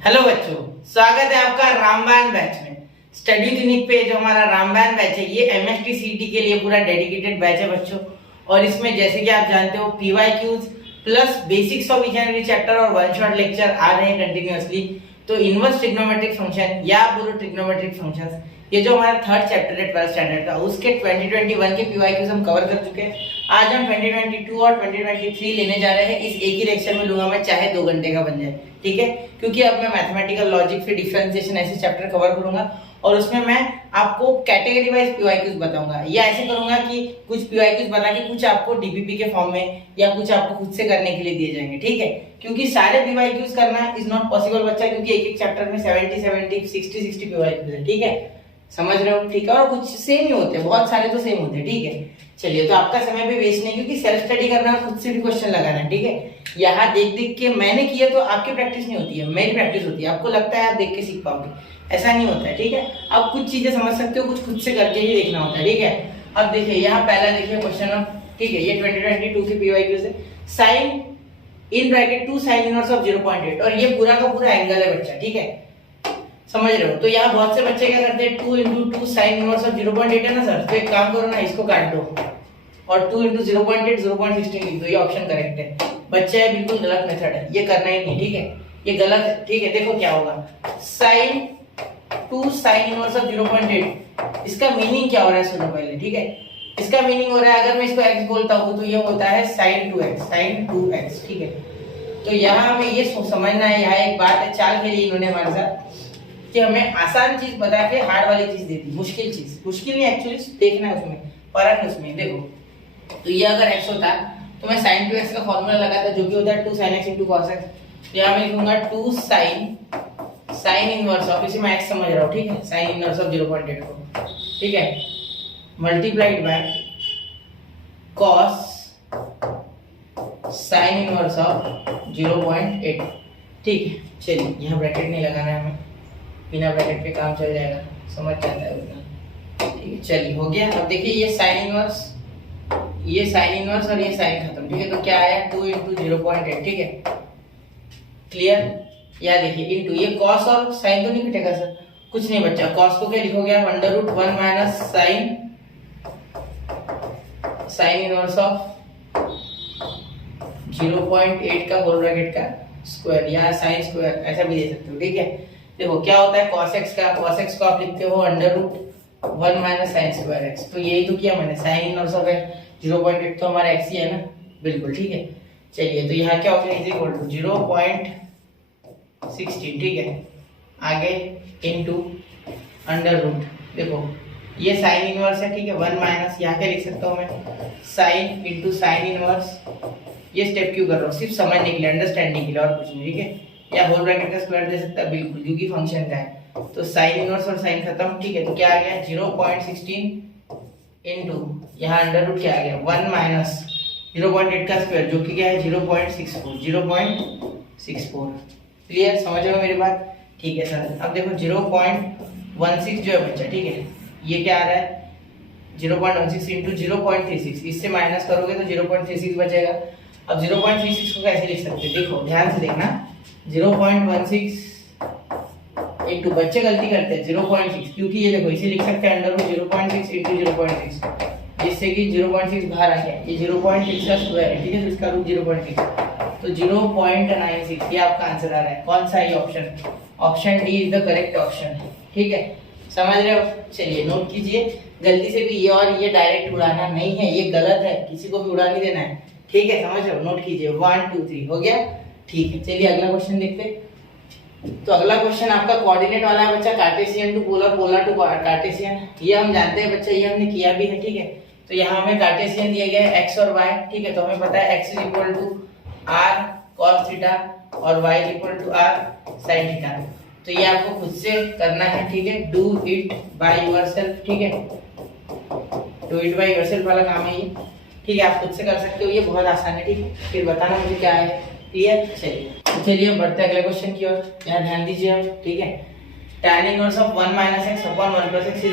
Hello बच्चों, स्वागत है आपका रामबाण बैच में। स्टडी यूनिक पे जो हमारा रामबाण बैच है ये एमएसटी सीटी के लिए पूरा डेडिकेटेड बैच है बच्चों। और इसमें जैसे कि आप जानते हो PYQs plus basics of each chapter और वन शॉट लेक्चर आ रहे हैं कंटिन्यूअसली। तो इनवर्स ट्रिग्नोमेट्रिक फंक्शन या बोलो ट्रिग्नोमेट्रिक फंक्शंस, ये जो हमारा थर्ड चैप्टर है 12th स्टैंडर्ड का, उसके 2021 के पीवाईक्यूज हम कवर कर चुके हैं। आज हम 2022 और 2023 लेने जा रहे हैं। इस एक ही लेक्चर में लूंगा मैं, चाहे 2 घंटे का बन जाए, ठीक है। क्योंकि अब मैं मैथमेटिकल लॉजिक फिर डिफरेंशिएशन ऐसे चैप्टर कवर करूंगा और उसमें मैं आपको कैटेगरी वाइज पीवाईक्यूज बताऊंगा। या ऐसे करूंगा कि कुछ पीवाईक्यूज बता के कुछ आपको डीपीपी के फॉर्म में या कुछ आपको खुद से करने के लिए दिए जाएंगे, ठीक है। क्योंकि सारे पीवाईक्यूज करना इज नॉट पॉसिबल बच्चा, क्योंकि एक एक चैप्टर में 70 60 पीवाईक्यूज है, ठीक है। समझ रहे हो, ठीक है। और कुछ सेम ही होते हैं, बहुत सारे तो सेम होते हैं, ठीक है। चलिए, तो आपका समय भी वेस्ट नहीं, क्योंकि सेल्फ स्टडी करना और खुद से भी क्वेश्चन लगाना है, ठीक है। यहाँ देख देख के मैंने किया तो आपकी प्रैक्टिस नहीं होती है, मेरी प्रैक्टिस होती है। आपको लगता है आप देख के सीख पाओगे, ऐसा नहीं होता है, ठीक है। आप कुछ चीजें समझ सकते हो, कुछ खुद से करके ही देखना होता है, ठीक है। अब देखिए यहाँ पहला देखिए क्वेश्चन, ठीक है। ये 2022 के पीवाईक्यू से sine in bracket 2 sin inverse of 0.8 और ये पूरा का पूरा एंगल है बच्चा, ठीक है। समझ रहे हो। तो यहाँ बहुत से बच्चे क्या करते हैं, 2 × 2 sin इनवर्स ऑफ 0.8 है ना सर, तो एक काम करो ना, इसको काट दो और 2 × 0.8 0.16 लिख दो, ये ऑप्शन करेक्ट है। बच्चे बिल्कुल गलत मेथड है, ये करना ही नहीं, ठीक है। ये गलत है, ठीक है। देखो क्या होगा, sin 2 sin इनवर्स ऑफ 0.8, इसका मीनिंग क्या हो रहा है सुनो पहले, ठीक है। इसका मीनिंग हो रहा है, अगर मैं इसको x बोलता हूँ तो ये होता है sin 2x, ठीक है। तो यहाँ हमें ये समझना है, यहाँ एक बात है, चाल खेली इन्होंने हमारे साथ कि हमें आसान चीज बता के हार्ड वाली चीज दे दी, मुश्किल चीज। मुश्किल नहीं, एक्चुअली देखना है उसमें, परख उसमें। देखो, तो ये अगर x होता तो मैं sin 2x का फॉर्मूला लगाता, जो कि होता है 2 sin x × cos x। यहाँ मैं लिखूंगा 2 sin इनवर्स ऑफ, इसे मैं x समझ रहा हूँ, ठीक है, sin इनवर्स ऑफ 0.8 को, ठीक है, multiplied by cos sin inverse of 0.8, ठीक है। चलिए, यहाँ ब्रैकेट नहीं लगाना है हमें, बिना ब्रैकेट पे काम चल जाएगा, समझ जाता है उतना, ठीक है। चलिए, हो गया। अब देखिए ये साइन इनवर्स और ये साइन खत्म, ठीक है। तो क्या आया, 2 × 0.8, ठीक है, क्लियर। या देखिए इनटू ये कॉस और साइन तो नहीं कटेगा सर, कुछ नहीं बच्चा। कॉस को क्या लिखोगे आप, √1 माइनस साइन इनवर्स ऑफ 0.8 का होल ब्रैकेट का स्क्वायर या साइन स्क्वायर, ऐसा भी दे सकते हो, ठीक है। देखो क्या होता है, cos x को आप लिखते हो √1 माइनस साइन स्क्वायर x। तो यही तो किया मैंने, साइन इनवर्स ऑफ 0.8 तो हमारा x ही है ना, बिल्कुल, ठीक है। चलिए, तो यहाँ क्या हो गया, इज इक्वल टू 0.16, ठीक है। आगे इनटू √, देखो ये साइन इनवर्स है, ठीक है, 1 माइनस, यहाँ क्या लिख सकता हूँ मैं, साइन इनटू साइन इनवर्स। ये स्टेप क्यों कर रहा हूँ, सिर्फ समझने के लिए, अंडरस्टैंडिंग के लिए, और कुछ नहीं, ठीक है। या होल ब्रैकेट का स्क्वायर दे सकता है, बिल्कुल, क्योंकि फंक्शन का है। तो साइन इनवर्स और साइन खत्म, ठीक है। तो क्या आ गया, 0.16 इनटू यहाँ अंडर रूट क्या आ गया, 1 माइनस 0.8 का स्क्वायर, जो कि क्या है 0.64। क्लियर, समझ रहे हो मेरी बात, ठीक है सर। अब देखो 0.16 जो है बच्चा, ठीक है, ये क्या आ रहा है 0.16 इनटू 0.36, इससे माइनस करोगे तो 0.36 बचेगा। अब 0.36 को कैसे लिख सकते हैं, देखो ध्यान से देखना, 0.16 इनटू, बच्चे गलती करते हैं 0.6, क्योंकि ये देखो इसे लिख सकते हैं √0.6 इनटू 0.6, जिससे कि 0.6 बाहर आ गया, ये 0.6 का स्क्वायर है, ठीक है। तो इसका रूट 0.6, तो 0.96 ये आपका आंसर आ रहा है। कौन सा है option D is the correct option, ठीक है। समझ रहे हो। चलिए, नोट कीजिए, गलती से भी ये और ये डायरेक्ट उड़ाना नहीं है, ये गलत है, किसी को भी उड़ा नहीं देना है, ठीक है। समझ रहे हो, नोट कीजिए, 1 2 3 हो गया, ठीक है। चलिए अगला क्वेश्चन देखते हैं। तो अगला क्वेश्चन आपका कोऑर्डिनेट वाला है बच्चा, Cartesian to polar, polar to Cartesian. ये हम जानते हैं बच्चा, ये हमने किया भी है, ठीक है। तो यहाँ हमें कार्टेशियन दिया गया है x और y, ठीक है। तो हमें पता है x = r cos थीटा और y = r sin थीटा। तो ये आपको खुद से करना है, ठीक है, डू इट बाय योरसेल्फ, ठीक है, डू इट बाय योरसेल्फ वाला काम है ये, ठीक है। आप खुद से कर सकते हो, ये बहुत आसान है, ठीक है। फिर बताना मुझे क्या है, क्लियर। चलिए बढ़ते हैं अगले क्वेश्चन की ओर, यहाँ ध्यान दीजिए आप, ठीक है। tan inverse of 1 - x / 1 + x =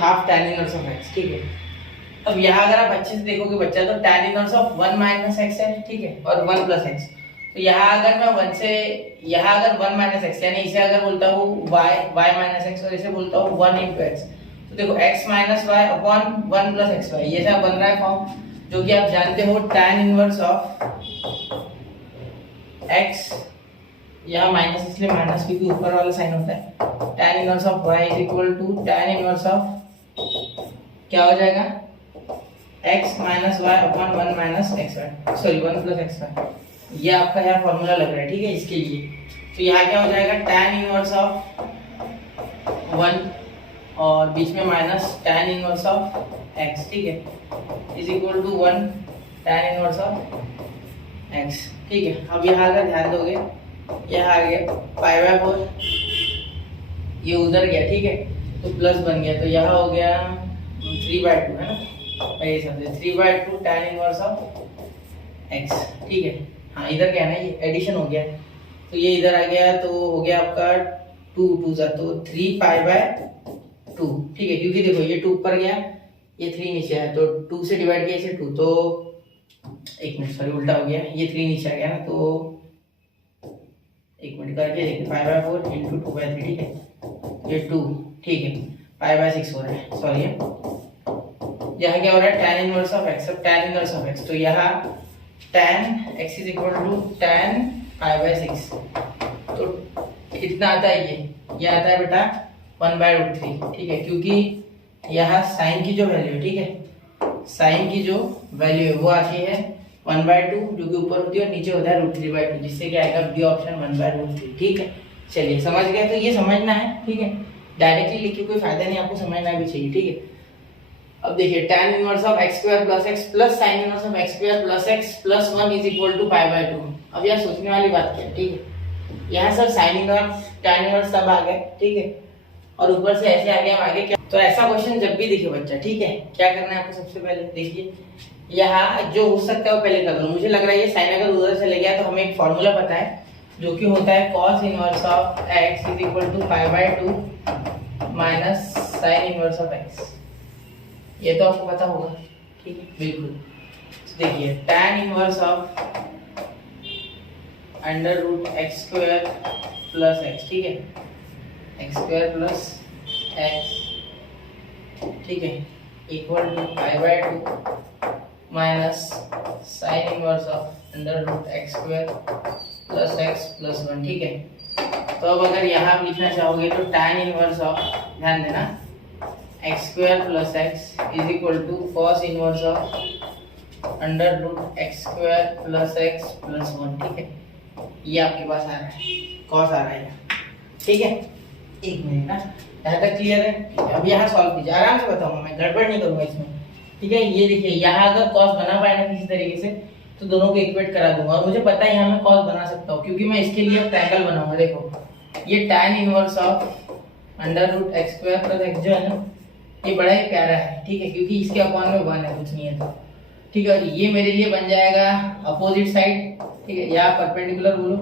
½ tan inverse of x, ठीक है। अब यहाँ अगर आप अच्छे से देखोगे बच्चा, तो tan इनवर्स ऑफ 1 - x है, ठीक है, और 1 + x। तो यहाँ अगर मैं 1 से यहाँ अगर 1 माइनस एक्स, यानी इसे अगर बोलता हूँ वाई माइनस एक्स और इसे बोलता हूँ 1 इंटू एक्स, तो देखो x minus y upon 1 plus x y, ये सब बन रहा है फॉर्म, जो कि आप जानते हो tan इनवर्स ऑफ x, यहाँ माइनस इसलिए माइनस क्योंकि ऊपर वाला साइन होता है, tan inverse of y is equal to tan inverse of क्या हो जाएगा x minus y upon 1 minus x y, sorry 1 plus x y, ये आपका यहाँ फॉर्मूला लग रहा है, ठीक है इसके लिए। तो यहाँ क्या हो जाएगा tan इनवर्स ऑफ 1 और बीच में minus tan inverse of x, ठीक है, is equal to 1 tan inverse of x, ठीक है। अब यहाँ अगर ध्यान दोगे, यहाँ आ गया पाई बाय 4, ये उधर गया, ठीक है, तो प्लस बन गया, तो यहाँ हो गया 3/2 है ना, ये समझे 3/2 tan इनवर्स ऑफ x, ठीक है। हाँ इधर क्या है ना, ये एडिशन हो गया, तो ये इधर आ गया, तो हो गया आपका 2 2 जा तो 3 पाई बाय 2, ठीक है, क्योंकि देखो ये 2 ऊपर गया, ये 3 नीचे है, तो 2 से डिवाइड किया इसे 2, तो एक मिनट सॉरी उल्टा हो गया, ये 3 नीचे आ गया ना, तो एक मिनट करके देखिए पाई बाय 4 इंटू 2/3, ठीक है, ये 2, ठीक है, पाई बाय 6 हो रहा है, सॉरी यहाँ क्या हो रहा है tan इनवर्स ऑफ x, अब tan इनवर्स ऑफ x, तो यहाँ tan x is equal to tan pi by 6, तो कितना आता है ये आता है बेटा 1/√3, ठीक है, क्योंकि यहाँ साइन की जो वैल्यू है, ठीक है, साइन की जो वैल्यू है वो आती है 1/2, जो कि ऊपर होती है और नीचे होता है √3/2, जिससे क्या आएगा बी ऑप्शन 1/√3, ठीक है। चलिए समझ गए, तो ये समझना है, ठीक है, डायरेक्टली लिख के कोई फायदा नहीं, आपको समझना भी चाहिए, ठीक है। अब देखिए tan inverse of x square plus x plus sin inverse of x square plus x plus 1 is equal to pi by 2। अब यह सोचने वाली बात क्या है, ठीक है, यहाँ sir sin inverse tan inverse सब आ गए, ठीक है, और ऊपर से ऐसे आ गया, आगे क्या, तो ऐसा क्वेश्चन जब भी दिखे बच्चा, ठीक है, क्या करना है आपको, सबसे पहले देखिए यहाँ जो हो सकता है वो पहले कर दो। मुझे लग रहा है ये साइन अगर उधर चले गया तो हमें एक फॉर्मूला पता है, जो कि होता है cos inverse of x is equal to pi by 2 minus sin inverse of x, ये तो आपको पता होगा, ठीक है, बिल्कुल। तो देखिए tan inverse of √x square plus x, ठीक है, x स्क्वायर प्लस x, ठीक है, equal to pi by 2 minus sin inverse of √x square plus x plus 1, ठीक है। तो अब अगर यहाँ आप लिखना चाहोगे तो tan इनवर्स ऑफ, ध्यान देना, x square plus x is equal to cos inverse of √x square plus x plus 1, ठीक है, ये आपके पास आ रहा है, cos आ रहा है, ठीक है। एक मिनट ना, यहाँ तक क्लियर है, ठीक है। अब यहाँ सॉल्व कीजिए, आराम से बताऊंगा मैं, गड़बड़ नहीं करूंगा इसमें, ठीक है। ये देखिए यहाँ अगर cos बना पाए ना किसी तरीके से, तो दोनों को इक्वेट करा दूंगा, और मुझे पता है यहाँ मैं cos बना सकता हूँ, क्योंकि मैं इसके लिए ट्रायंगल बनाऊंगा। देखो ये tan inverse of √x square plus x जो है ना, ये बड़ा ही प्यारा है, ठीक है, क्योंकि इसके अपॉन में 1 है, कुछ नहीं है, तो ठीक है। ये मेरे लिए बन जाएगा अपोजिट साइड, ठीक है, या परपेंडिकुलर बोलो,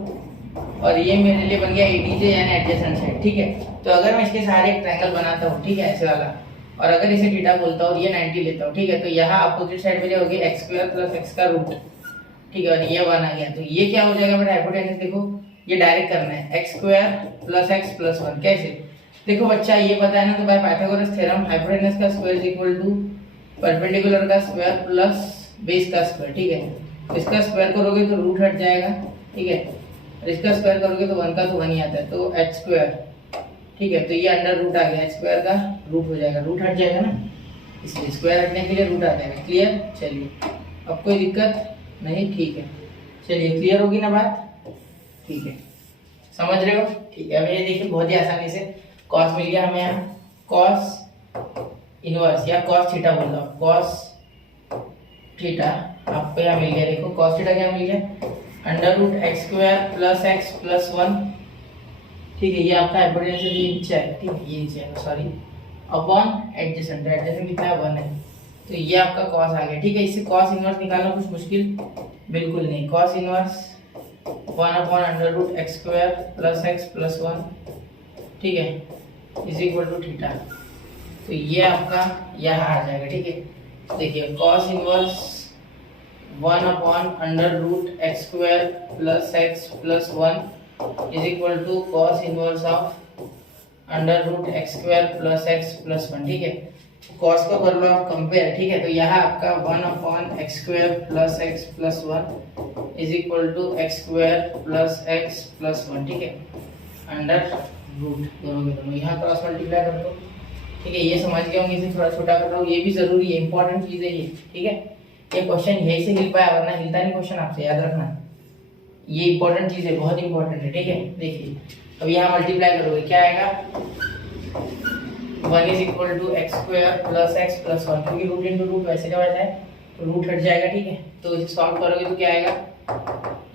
और ये मेरे लिए बन गया एडीजे यानी एडजेसेंट साइड, ठीक है। तो अगर मैं इसके सहारे एक ट्रायंगल बनाता हूँ, ठीक है, ऐसे वाला, और अगर इसे थीटा बोलता हूँ, ये 90 लेता हूँ, ठीक है, तो यहाँ अपोजिट साइड में होगी x स्क्वायर प्लस x का रूट, ठीक है, और ये 1 आ गया, तो ये क्या हो जाएगा मेरा हाइपोटेनस, देखो ये डायरेक्ट करना है x square plus x plus 1, कैसे, देखो बच्चा ये पता है ना, तो बाय पाइथागोरस थ्योरम हाइपोटेनस का square is equal to perpendicular का स्क्वायर प्लस बेस का स्क्वायर, ठीक है। इसका स्क्वायर करोगे तो रूट हट जाएगा, ठीक है, और इसका स्क्वायर करोगे तो 1 का तो 1 ही आता है, तो h स्क्वायर, ठीक है, तो ये अंडर रूट आ गया, h स्क्वायर का रूट हो जाएगा, रूट हट जाएगा ना, इसलिए स्क्वायर हटने के लिए रूट आ जाएगा, क्लियर। चलिए अब कोई दिक्कत नहीं, ठीक है, चलिए क्लियर होगी ना बात, ठीक है, समझ रहे हो, ठीक है। अब ये देखिए बहुत ही आसानी से cos मिल गया हमें, यहाँ cos इनवर्स या cos थीटा बोल रहा हूँ, cos थीटा आपको यहाँ मिल गया, देखो cos थीटा क्या मिल गया, √x square plus x plus 1, ठीक है, ये आपका हाइपोटेनस ये नीचे है, ठीक है, ये नीचे है, सॉरी, अपॉन एडजेसेंट, एडजेसेंट कितना है 1 है, तो ये आपका cos आ गया, ठीक है। इससे cos इनवर्स निकालना कुछ मुश्किल बिल्कुल नहीं, cos inverse 1 upon √x square plus x plus 1, ठीक है, इज इक्वल टू थीटा, तो ये आपका यहाँ आ जाएगा, ठीक है। देखिए cos inverse 1 upon √x square plus x plus 1 is equal to cos inverse of under root x square plus x plus one. ठीक है, कॉस को कर लो आप कंपेयर। ठीक है, तो यहाँ आपका 1/x square plus x plus one is equal to x square plus x plus one. ठीक है, अंडर रूट दोनों के दोनों यहाँ क्रॉस मल्टीप्लाई कर दो। ठीक है, ये समझ गए होंगे, इसे थोड़ा छोटा कर रहा हूँ, ये भी जरूरी है, इंपॉर्टेंट चीज है ये। ठीक है, ये क्वेश्चन यही से हिल पाया, वरना हिलता नहीं क्वेश्चन आपसे, याद रखना। ये इंपॉर्टेंट चीज है, बहुत इंपॉर्टेंट है। ठीक है, देखिए अब यहाँ मल्टीप्लाई करोगे क्या आएगा, 1 is equal to x square plus x plus one, क्योंकि रूट इंटू रूट वैसे का वैसा है तो रूट हट जाएगा। ठीक है, तो इसे सॉल्व करोगे तो क्या आएगा,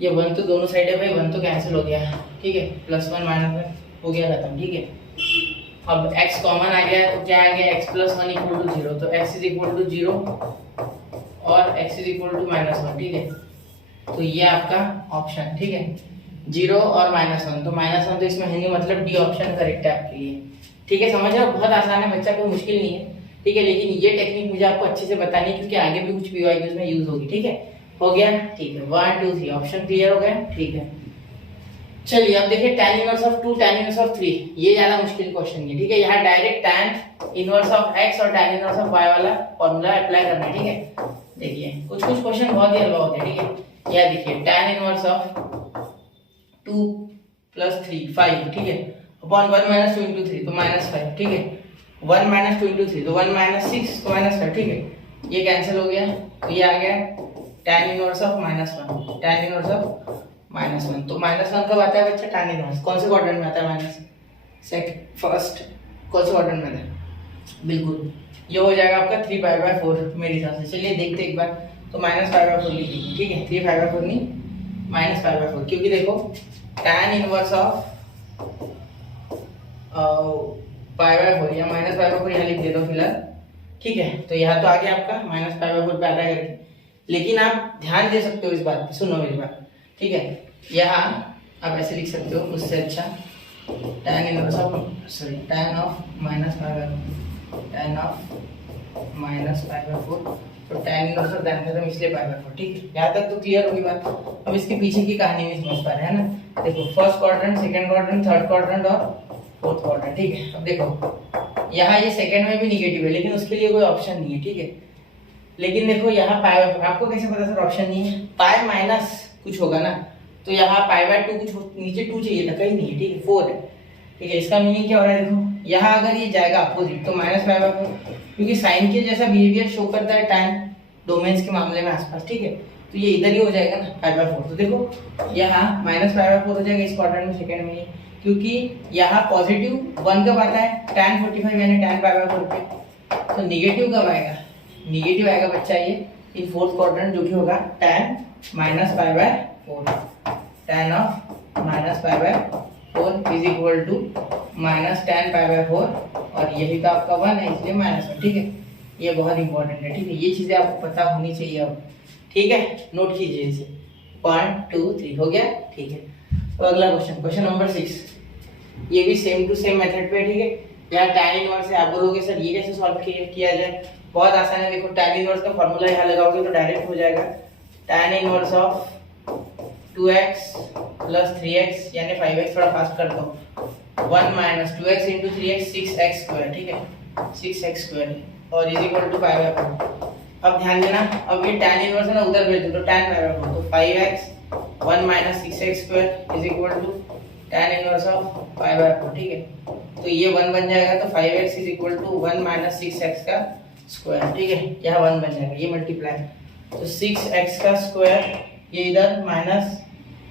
ये 1 तो दोनों साइड है भाई, 1 तो कैंसिल हो गया। ठीक है, प्लस वन माइनस वन हो गया खत्म। ठीक है, अब x कॉमन आ गया तो क्या आ गया, x plus one equal to zero, तो x is equal to zero और x is equal to minus one. ठीक है, तो ये आपका ऑप्शन। ठीक है, जीरो और माइनस वन, तो माइनस वन तो इसमें है नहीं, मतलब डी ऑप्शन करेक्ट है आपके लिए। ठीक है, समझ रहे हो, बहुत आसान है बच्चा, कोई मुश्किल नहीं है। ठीक है, लेकिन ये टेक्निक मुझे आपको अच्छे से बतानी है, क्योंकि आगे भी कुछ पीवाईक्यूज में यूज होगी। ठीक है, हो गया। ठीक है, 1 2 3 ऑप्शन क्लियर हो गया। ठीक है, चलिए अब देखिए tan inverse of 2 tan inverse of 3, ये ज्यादा मुश्किल क्वेश्चन है। ठीक है, यहाँ direct tan inverse of x और tan इनवर्स ऑफ y वाला फॉर्मूला अप्लाई करना है। ठीक है, देखिए कुछ कुछ क्वेश्चन बहुत ही हल्का होते हैं। ठीक है, यह देखिए tan इनवर्स ऑफ 2 + 3 5। ठीक है, अपॉन 1 - 2 × 3 तो -5। ठीक है, 1 - 2 × 3 तो 1 - 6 तो -5। ठीक है, ये कैंसिल हो गया, तो ये आ गया tan inverse of -1, tan inverse of -1। तो -1 कब आता है बच्चा, tan इनवर्स कौन से क्वाड्रेंट में आता है, माइनस सेकंड फर्स्ट, कौन से क्वाड्रेंट में आता है, बिल्कुल ये हो जाएगा आपका 3π/4 मेरे हिसाब से। चलिए देखते एक बार, तो -π/4 लिखिए। ठीक है, 3π/4 नहीं -π/4, क्योंकि देखो tan इनवर्स ऑफ π/4 या -π/4 यहाँ लिख देता हूँ फिलहाल। ठीक है, तो यहाँ तो आ गया आपका -π/4 पे आता है करके, लेकिन आप ध्यान दे सकते हो इस बात पे, सुनो मेरी बात। ठीक है, यहाँ आप ऐसे लिख सकते हो, उससे अच्छा tan inverse of tan of -π/4, तो tan इनवर्स ऑफ tan खत्म, इसलिए π/4। ठीक है, यहाँ तक तो क्लियर होगी बात। अब इसके पीछे की कहानी में समझ पा रहे हैं ना। देखो first quadrant, second quadrant, third quadrant और फोर्थ क्वाड्रेंट। ठीक है, अब देखो यहाँ ये सेकंड में भी निगेटिव है, लेकिन उसके लिए कोई ऑप्शन नहीं है। ठीक है, लेकिन देखो यहाँ π/4, आपको कैसे पता सर ऑप्शन नहीं है, पाई माइनस कुछ होगा ना, तो यहाँ π/2 कुछ नीचे 2 चाहिए था, कहीं नहीं है। ठीक है, 4 है। ठीक है, इसका मीनिंग क्या हो रहा है, देखो यहाँ अगर ये जाएगा अपोजिट तो -π/4, क्योंकि साइन के जैसा बिहेवियर शो करता है tan डोमेन्स के मामले में आसपास। ठीक है, तो ये इधर ही हो जाएगा ना π/4, तो देखो यहाँ -π/4 हो जाएगा इस क्वाड्रेंट में, सेकंड में, क्योंकि यहाँ पॉजिटिव 1 कब आता है, tan 45 यानी tan π/4 पे, तो निगेटिव कब आएगा, निगेटिव आएगा बच्चा ये इन फोर्थ क्वाड्रेंट, जो कि होगा tan -π/4, tan of -π/4 is equal to -tan π/4, और यही तो आपका 1 है, इसलिए -1। ठीक है, ये बहुत इंपॉर्टेंट है। ठीक है, ये चीजें आपको पता होनी चाहिए अब। ठीक है, नोट कीजिए इसे। 1 2 3 हो गया। ठीक है, तो अगला क्वेश्चन, क्वेश्चन नंबर 6, ये भी सेम टू सेम मेथड पे। ठीक है, यहाँ tan इनवर्स है, आप बोलोगे सर ये कैसे सॉल्व किया जाए, बहुत आसान है। देखो tan इनवर्स का फॉर्मूला यहाँ लगाओगे तो डायरेक्ट हो जाएगा, tan inverse of 2x + 3x यानी 5x, थोड़ा फास्ट करता हूँ, 1 - 2x × 3x 6x²। ठीक है, 6x² और इज इक्वल टू 5/4। अब ध्यान देना, अब ये tan इनवर्स है ना, उधर भेज दो तो tan π/4, तो 5x 1 - 6x² is equal to tan inverse of 5/4। ठीक है, तो ये 1 बन जाएगा, तो 5x is equal to 1 - 6x का स्क्वायर। ठीक है, यहाँ 1 बन जाएगा, ये मल्टीप्लाई, तो 6x का स्क्वायर, ये इधर माइनस,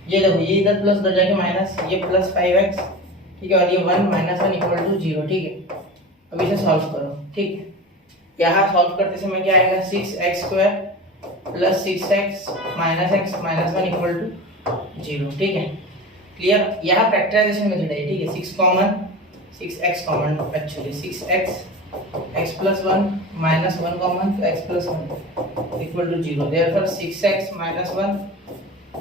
ये देखो ये इधर प्लस उधर जाके माइनस, ये प्लस 5x। ठीक है, और ये 1 - 1 इक्वल टू 0। ठीक है, अब इसे सॉल्व करो। ठीक है, यहाँ सॉल्व करते समय क्या आएगा, 6x² + 6x - x - 1 equal to 0। ठीक है, क्लियर। यहाँ फैक्टराइजेशन मेथड है। ठीक है, 6 common, 6x common, actually 6x x + 1 - 1 common, तो x + 1 equal to 0, therefore 6x - 1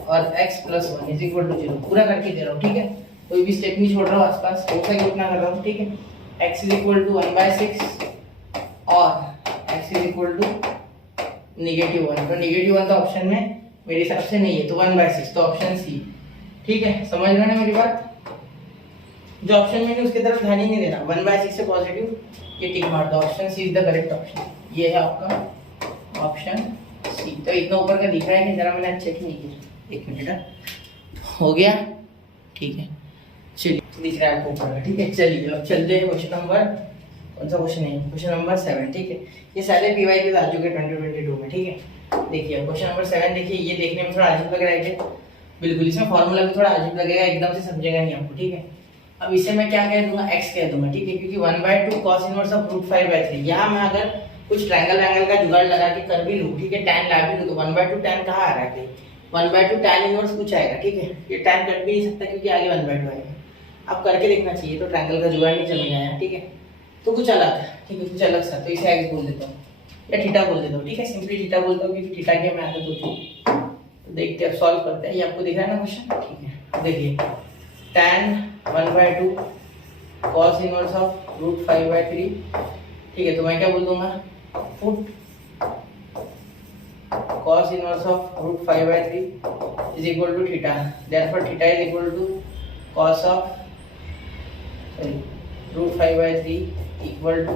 और x + 1 इज इक्वल टू 0। पूरा करके दे रहा हूँ। ठीक है, कोई भी स्टेप नहीं छोड़ रहा हूँ आसपास, हो सके उतना कर रहा हूँ। ठीक है, x इज इक्वल टू 1/6 और x इज इक्वल टू -1, तो -1 तो ऑप्शन में मेरे हिसाब से नहीं है, तो 1/6, तो ऑप्शन सी ठीक है, समझ रहे ना मेरी बात? जो ऑप्शन में नहीं उसकी तरफ ध्यान ही नहीं देना। 1/6 से पॉजिटिव, ये टिक मार दो, option C is the correct option. ये है आपका ऑप्शन सी। तो इतना ऊपर का दिख रहा है कि जरा मैंने चेक नहीं किया, 1 मिनट। हो गया, ठीक है, चलिए दिख रहा है आपको ऊपर का, ठीक है। चलिए अब चलते हैं क्वेश्चन नंबर, कौन सा क्वेश्चन है, क्वेश्चन नंबर 7, ठीक है। ये सारे पीवाई के आ चुके 2022 में, ठीक है। देखिए क्वेश्चन नंबर 7 देखिए, ये देखने में थोड़ा अजीब लग रहा है, बिल्कुल इसमें फॉर्मूला भी थोड़ा अजीब लगेगा, एकदम से समझेगा नहीं आपको, ठीक है। अब इसे मैं क्या कह दूंगा, x कह दूंगा, ठीक है, क्योंकि 1/2 cos इनवर्स ऑफ √5/3। यहाँ मैं अगर कुछ ट्रायंगल वैंगल का जुगाड़ लगा के कर भी लूं, ठीक है, tan ला भी लूं, तो 1/2 tan कहाँ आ रहा है, 1/2 tan इनवर्स कुछ आएगा, ठीक है। ये tan कट भी नहीं सकता क्योंकि आगे 1/2 आएगा। अब करके देखना चाहिए, तो ट्रायंगल का जुगाड़ नहीं चलेगा यहाँ, ठीक है। तो कुछ अलग है, ठीक है, कुछ अलग सा, तो इसे x बोल देता हूँ या थीटा बोल देता हूँ, ठीक है। सिंपली थीटा बोलता हूँ क्योंकि थीटा की हमें आदत होती है। तो देखते हैं, अब सॉल्व करते हैं। ये आपको दिख रहा है ना क्वेश्चन, ठीक है। देखिए tan 1/2 cos इनवर्स ऑफ √5/3, ठीक है। तो मैं क्या बोल दूंगा, put cos inverse of √5/3 is equal to theta, therefore theta is equal to cos of √5/3 equal to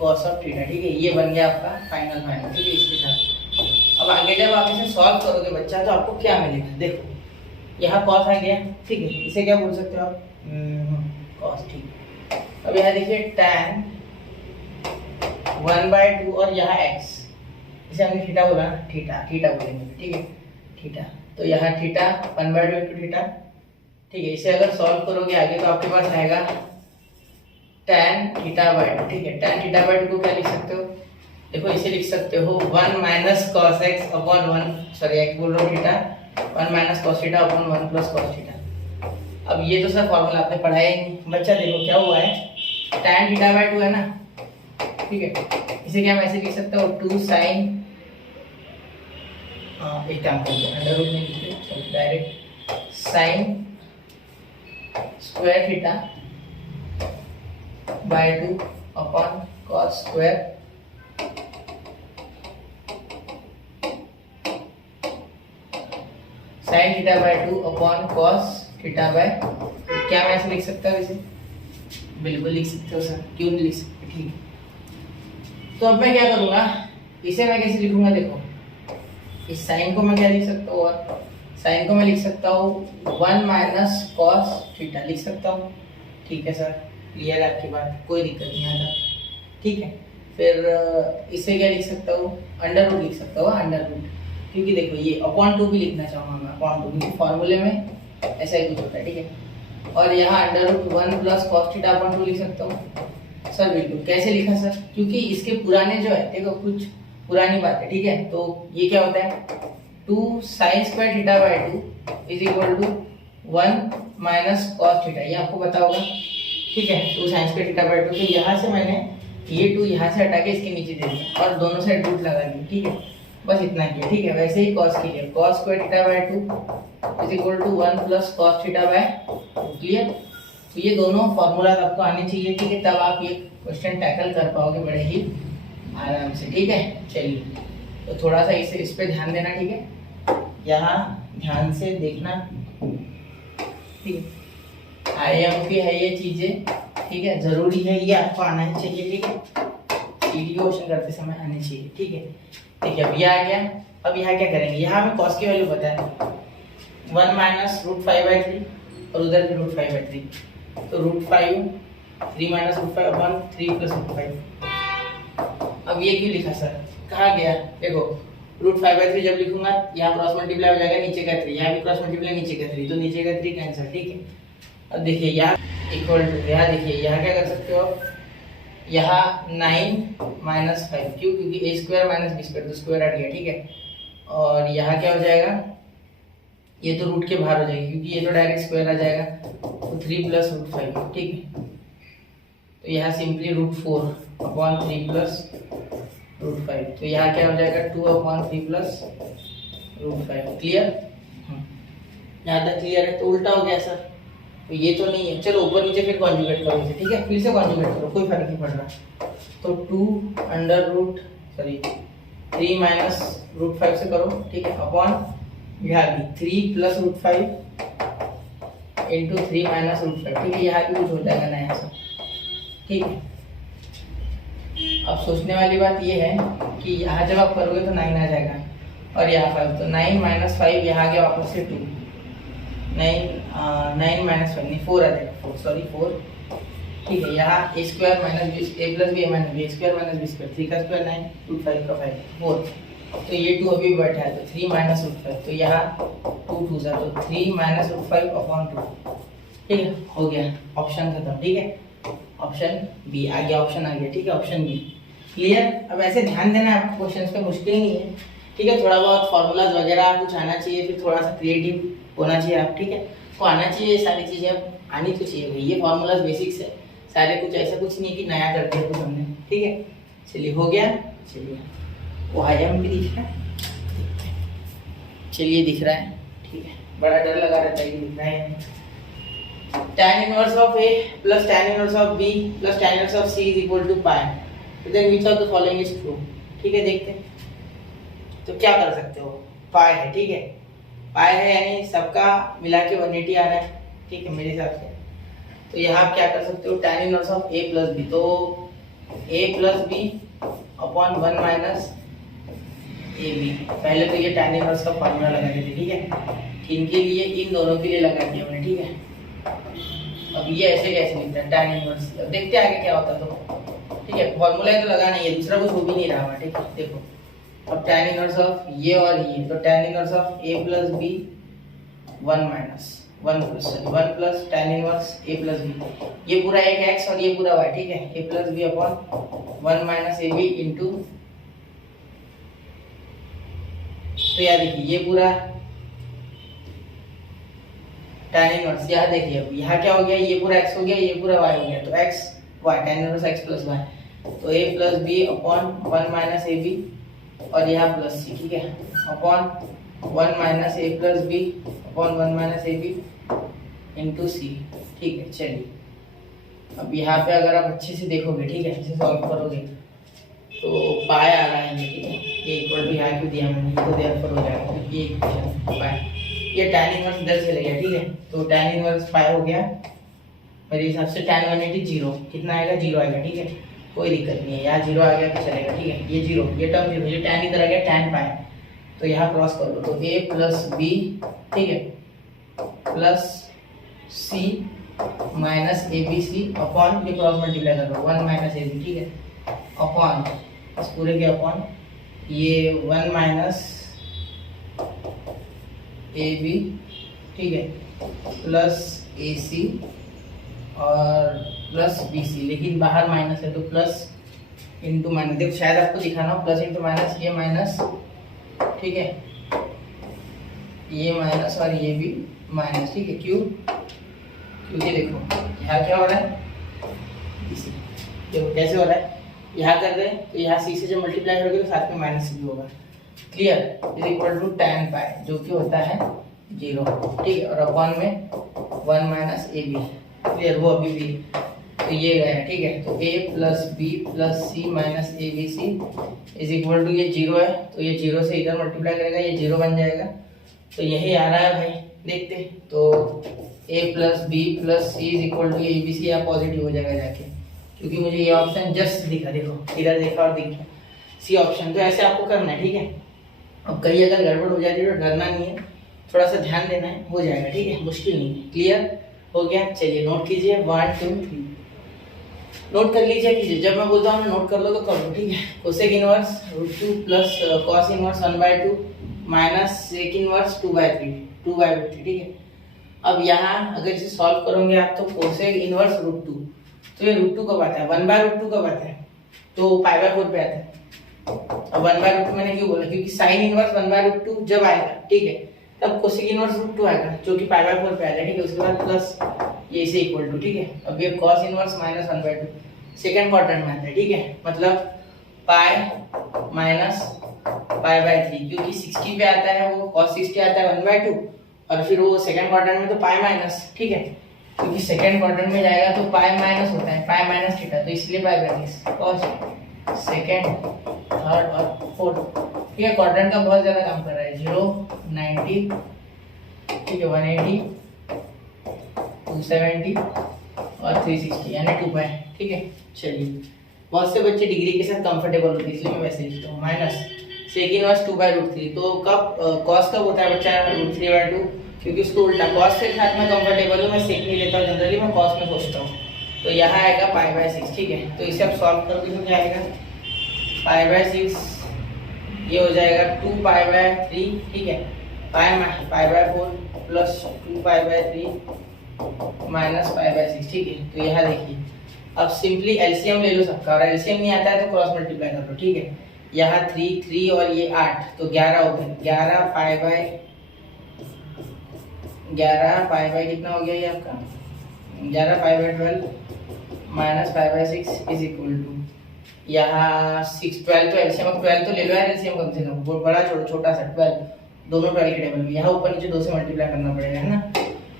cos of theta, ठीक है। ये बन गया आपका फाइनल, ठीक है। इसके साथ अब आगे जब आप इसे सॉल्व करोगे बच्चा, तो आपको क्या मिलेगा, देखो यहाँ cos आ गया, ठीक है। इसे क्या बोल सकते हो आप, cos, ठीक है। अब यहाँ देखिए tan 1/2 और यहाँ x, इसे हमने थीटा बोला ना, थीटा बोलेंगे, ठीक है, थीटा। तो यहाँ थीटा 1/2 इंटू थीटा, ठीक है। इसे अगर सॉल्व करोगे आगे, तो आपके पास आएगा tan θ/2, ठीक है। tan θ/2 को क्या लिख सकते हो, देखो इसे लिख सकते हो 1 minus cos x upon 1, sorry x बोल रहा हूँ, theta 1 minus cos theta upon 1 plus cos theta. अब ये तो सर फॉर्मूला आपने पढ़ाया ही नहीं बच्चा। देखो क्या हुआ है, tan θ/2 है ना, ठीक है। इसे क्या मैं ऐसे लिख सकता हूँ, 2 sin, एक काम करते हैं, अंडर रूट नहीं लिखते, direct sin square theta by 2 upon cos square sin theta by 2 upon cos theta bye, क्या मैं ऐसे लिख सकता हूँ इसे, बिल्कुल लिख सकते हो सर, क्यों नहीं लिख सकते, ठीक है। तो अब मैं क्या करूँगा, इसे मैं कैसे लिखूंगा, देखो इस साइन को मैं क्या लिख सकता हूँ, और साइन को मैं लिख सकता हूँ 1 माइनस cos थीटा लिख सकता हूँ, ठीक है सर। क्लियर है आपकी बात, कोई दिक्कत नहीं आता, ठीक है। फिर इसे क्या लिख सकता हूँ, अंडर रूट लिख सकता हूँ, अंडर रूट, क्योंकि देखो ये अपॉन 2 भी लिखना चाहूँगा मैं, अपॉन 2, क्योंकि फॉर्मूले में ऐसा ही कुछ होता है, ठीक है। और यहाँ under root 1 plus cos theta upon 2 लिख सकता हूँ सर, बिल्कुल। कैसे लिखा सर, क्योंकि इसके पुराने जो है, देखो कुछ पुरानी बात है, ठीक है। तो ये क्या होता है, 2 sin square theta by 2 is equal to 1 minus cos theta, ये आपको पता होगा, ठीक है। 2 sin स्क्वायर थीटा बाय 2, तो यहाँ से मैंने ये 2 यहाँ से हटा के इसके नीचे दे दिया और दोनों साइड रूट लगा दिया, ठीक है। बस इतना ही है, ठीक है। वैसे ही cos के लिए cos square theta by 2 is equal to 1 plus cos theta by 2, clear. तो ये दोनों फॉर्मूला आपको आने चाहिए, ठीक है, तब आप ये क्वेश्चन टैकल कर पाओगे बड़े ही आराम से, ठीक है। चलिए तो थोड़ा सा इस पे ध्यान देना, ठीक है, यहाँ ध्यान से देखना, ठीक है। IMP है ये चीजें, ठीक है, जरूरी है, ये आपको आना ही चाहिए, ठीक है। वीडियो क्वेश्चन करते समय आने चाहिए, ठीक है। देखिए अब ये आ गया। अब यहाँ क्या करेंगे, यहाँ हमें cos की वैल्यू पता है 1 माइनस √5/3 और उधर भी √5/3, तो √5 3 माइनस √5 अपॉन 3 प्लस √5। अब ये क्यों लिखा सर, कहाँ गया, देखो √5/3 जब लिखूंगा यहाँ क्रॉस मल्टीप्लाई हो जाएगा, नीचे का 3, यहाँ भी क्रॉस मल्टीप्लाई, नीचे का 3, तो नीचे का 3 कैंसिल, ठीक है। अब देखिए यहाँ इक्वल टू, यहाँ देखिए यहाँ क्या कर सकते हो आप, यहाँ 9 माइनस 5, क्यों, क्योंकि a square minus b square, तो स्क्वायर हट गया, ठीक है। और यहाँ क्या हो जाएगा, ये तो रूट के बाहर हो जाएगी क्योंकि ये तो डायरेक्ट स्क्वायर आ जाएगा, तो 3 प्लस √5, ठीक है। तो यहाँ सिंपली √4 अपॉन 3 प्लस √5, तो यहाँ क्या हो जाएगा 2 अपॉन 3 प्लस √5, क्लियर। यहाँ तक क्लियर है, तो उल्टा हो गया सर, तो ये तो नहीं है, चलो ऊपर नीचे फिर कॉन्जुगेट करो इसे, ठीक है, फिर से कॉन्जुगेट करो, कोई फर्क नहीं पड़ रहा। तो 2 अंडर रूट 3 माइनस √5 से करो, ठीक है, अपॉन यहाँ भी 3 प्लस √5 इंटू 3 माइनस रूट 5, ठीक है। यहाँ भी कुछ हो जाएगा नया सा, ठीक है। अब सोचने वाली बात ये है कि यहाँ जब आप करोगे तो 9 आ जाएगा और यहाँ 5, तो 9 माइनस 5 यहाँ आ गया वापस से 2, 9 माइनस 5 नहीं 4 आ जाएगा, 4 सॉरी 4, ठीक है। यहाँ a square minus b, a plus b minus B square minus B square, 3 का स्क्वायर 9, रूट 5 का 5 4, तो ये 2 अभी बैठा है तो 3 माइनस रूट 5, तो यहाँ 2 2 जा तो 3 माइनस रूट 5 अपॉन 2, ठीक है। हो गया, ऑप्शन खत्म, ठीक है। ऑप्शन बी आ गया, ऑप्शन आ गया, ठीक है। Option B clear. अब ऐसे ध्यान देना आपको, क्वेश्चंस पे मुश्किल नहीं है, ठीक है। थोड़ा बहुत फॉर्मूलाज वगैरह कुछ आना चाहिए, फिर थोड़ा सा क्रिएटिव होना चाहिए आप, ठीक है। को आना चाहिए, सारी चीज़ें अब आनी तो चाहिए भाई, ये फॉर्मूलाज बेसिक्स है सारे, कुछ ऐसा कुछ नहीं कि नया कर दिया कुछ हमने, ठीक है। चलिए हो गया, चलिए वो आयाम भी दिख रहा है, चलिए दिख रहा है, ठीक है। बड़ा डर लगा रहता है कि दिख रहा है। tan inverse of a plus tan inverse of b plus tan inverse of c is equal to pi, then which of the following is true, ठीक है। देखते हैं तो क्या कर सकते हो, पाई है, ठीक है। पाई है यानी सबका मिला के 180 आ रहा है, ठीक है मेरे हिसाब से। तो यहाँ आप क्या कर सकते हो, tan inverse of a plus b, तो a plus B upon 1 minus A b. पहले तो ये tan इनवर्स का फॉर्मूला लगा देते, ठीक है। इनके लिए, इन दोनों के लिए लगा दिया मैंने, ठीक है। अब ये ऐसे कैसे लिखता है tan इनवर्स, अब देखते हैं आगे क्या होता है, तो ठीक है। फॉर्मूला तो लगा नहीं है, दूसरा कुछ हो भी नहीं रहा, ठीक है। देखो अब tan इनवर्स ऑफ ये और ये, तो tan inverse of a plus b 1 minus 1 plus tan inverse a plus b, ये पूरा एक x और ये पूरा y, ठीक है। a plus B upon 1 minus A B into, तो यार देखिए ये पूरा tan इनवर्स, यहाँ देखिए अब यहाँ क्या हो गया, ये पूरा x हो गया, ये पूरा y हो गया, तो x y tan inverse x plus y, तो a plus B upon 1 minus A B और यहाँ प्लस सी, ठीक है, upon 1 minus A plus B upon 1 minus A B into C, ठीक है। चलिए अब यहाँ पे अगर आप अच्छे से देखोगे, ठीक है, इसे सॉल्व करोगे तो पाई आ रहा है ये, ठीक है। ये इक्वल टू यहाँ क्यों दिया मैंने, तो देयरफॉर हो जाएगा, क्योंकि ये इक्वेशन पाई, ये tan इनवर्स इधर चले गया, ठीक है। तो tan इनवर्स पाई हो गया मेरे हिसाब से, tan 180 जीरो, कितना आएगा 0 आएगा, ठीक है। कोई दिक्कत नहीं है, यहाँ 0 आ गया तो चलेगा, ठीक है। ये 0, ये टर्म 0, ये tan इधर आ गया tan पाई, तो यहाँ क्रॉस कर लो, तो a प्लस बी, ठीक है, प्लस सी माइनस ए बी सी अपॉन, ये क्रॉस मल्टीप्लाई कर लो 1 माइनस ए बी, ठीक है, अपॉन इस पूरे के अपॉन ये 1 माइनस ए बी, ठीक है, प्लस ए सी और प्लस बी सी, लेकिन बाहर माइनस है तो प्लस इंटू माइनस, देखो शायद आपको दिखाना हो, प्लस इंटू माइनस, ये माइनस, ठीक है, ये माइनस और ये भी माइनस, ठीक है। क्यों, क्योंकि देखो यहाँ क्या हो रहा है, देखो कैसे हो रहा है, यहाँ कर रहे हैं तो यहाँ सी से जब मल्टीप्लाई करोगे तो साथ में माइनस भी होगा, clear, is equal to tan pi, जो कि होता है 0, ठीक है। और अपॉन में 1 माइनस ए बी, क्लियर, वो अभी भी तो ये गया, ठीक है। तो a plus b plus c minus A b c is equal to, ये 0 है तो ये 0 से इधर मल्टीप्लाई करेगा, ये 0 बन जाएगा, तो यही आ रहा है भाई, देखते। तो a plus b plus C is equal to a b c, यहाँ पॉजिटिव हो जाएगा जाके, क्योंकि मुझे ये ऑप्शन जस्ट दिखा, देखो इधर देखा और दिखा सी ऑप्शन, तो ऐसे आपको करना है, ठीक है। अब कहीं अगर गड़बड़ हो जाती है तो डरना नहीं है, थोड़ा सा ध्यान देना है, हो जाएगा, ठीक है, मुश्किल नहीं है, क्लियर हो गया। चलिए नोट कीजिए 1 2 3, नोट कर लीजिए, कीजिए, जब मैं बोलता हूँ नोट कर लो तो कर लो, ठीक है। Cosec inverse √2 plus cos inverse 1/2 minus sec inverse 2/3, ठीक है। अब यहाँ अगर इसे सॉल्व करोगे आप तो कोसेक इनवर्स √2, तो ये √2 कब आता है, 1/√2 कब आता है, तो π/4 पे आता है। अब 1/√2 मैंने क्यों बोला, क्योंकि साइन इनवर्स 1/√2 जब आएगा, ठीक है, तब कोसेक इनवर्स √2 आएगा, जो कि π/4 पे आएगा, ठीक है। उसके बाद प्लस ये इसे इक्वल टू, ठीक है। अब ये cos inverse minus 1/2 second quadrant में आता है, ठीक है, मतलब पाई माइनस π/3, क्योंकि 60 पे आता है वो, cos 60 आता है 1/2, और फिर वो सेकंड क्वाड्रेंट में तो पाई माइनस, ठीक है, क्योंकि सेकंड क्वाड्रेंट में जाएगा तो पाई माइनस होता है, पाई माइनस थीटा, तो इसलिए π/3 cos सेकंड थर्ड और फोर्थ, ठीक है। क्वाड्रेंट का बहुत ज्यादा काम कर रहा है, 0 90, ठीक है, 180 270 और 360 यानी 2 पाई। ठीक है, चलिए बहुत से बच्चे डिग्री के साथ कंफर्टेबल होते हैं इसलिए मैं वैसे लिखता हूँ। Minus sec inverse 2/√3। तो कब कॉस कब होता है बच्चा √3/2, क्योंकि उसको उल्टा कॉस के साथ मैं कंफर्टेबल हूँ, मैं सेक नहीं लेता हूँ जनरली, मैं कॉस में सोचता हूँ। तो यहाँ आएगा π/6। ठीक है, तो इसे आप सॉल्व करोगे तो क्या आएगा π/6, ये हो जाएगा 2π/3। ठीक है, π/4 प्लस 2π/3 माइनस π/6। ठीक है, तो यहाँ देखिए अब सिंपली एलसीएम ले लो सबका, और एलसीएम नहीं आता है तो क्रॉस मल्टीप्लाई कर लो। ठीक है, यहाँ 3 और ये 8 तो 11 हो गए। 11π/11 कितना हो गया ये आपका 11π/12 माइनस π/6 इज इक्वल टू यहाँ 6 12 तो एलसीएम 12 तो ले लो यार, एलसीएम कम से कम, बड़ा छोटा सा 12, दोनों 12 के टेबल में, यहाँ ऊपर नीचे 2 से मल्टीप्लाई करना पड़ेगा है ना।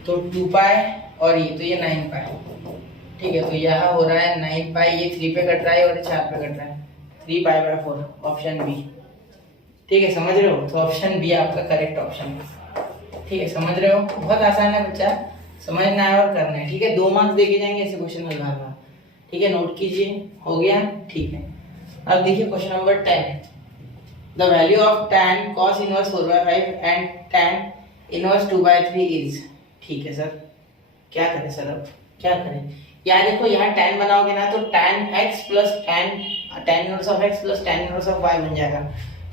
तो 2 पाई और ये तो ये 9 पाई। ठीक है, तो यहाँ हो रहा है 9 पाई, ये 3 पे कट रहा है और ये 4 पे कट रहा है, 3π/4 ऑप्शन बी। ठीक है, समझ रहे हो, तो ऑप्शन बी आपका करेक्ट ऑप्शन है। ठीक है, समझ रहे हो, बहुत आसान है बच्चा, समझना है और करना है। ठीक है, 2 मार्क्स देके जाएंगे ऐसे क्वेश्चन हल करना। ठीक है, नोट कीजिए, हो गया। ठीक है, अब देखिए question number 10। The value of tan cos inverse 4/5 and tan inverse 2/3 is. ठीक है सर, क्या करें सर, अब क्या करें। यार देखो यहाँ tan बनाओगे ना तो tan x plus tan inverse of x plus tan inverse of y बन जाएगा,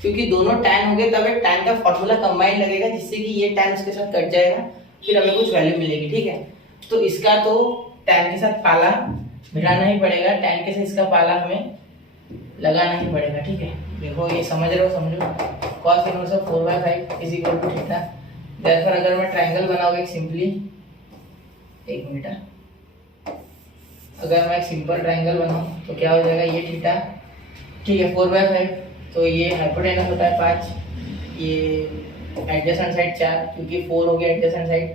क्योंकि दोनों tan हो गए तब एक tan का फॉर्मूला कंबाइन लगेगा जिससे कि ये tan उसके साथ कट जाएगा, फिर हमें कुछ वैल्यू मिलेगी। ठीक है, तो इसका तो tan के साथ पाला मिलाना ही पड़ेगा, tan के साथ इसका पाला हमें लगाना ही पड़ेगा। ठीक है, देखो ये समझ रहे हो, समझो cos inverse of 4/5 is equal to theta. Therefore अगर मैं ट्रायंगल बनाऊं एक सिंपली, एक मिनट, अगर मैं एक सिंपल ट्रायंगल बनाऊं तो क्या हो जाएगा, ये थीटा। ठीक है, 4/5 तो ये हाइपोटेनस होता है 5, ये एडजेसेंट साइड 4 क्योंकि 4 हो गया एडजेसेंट साइड।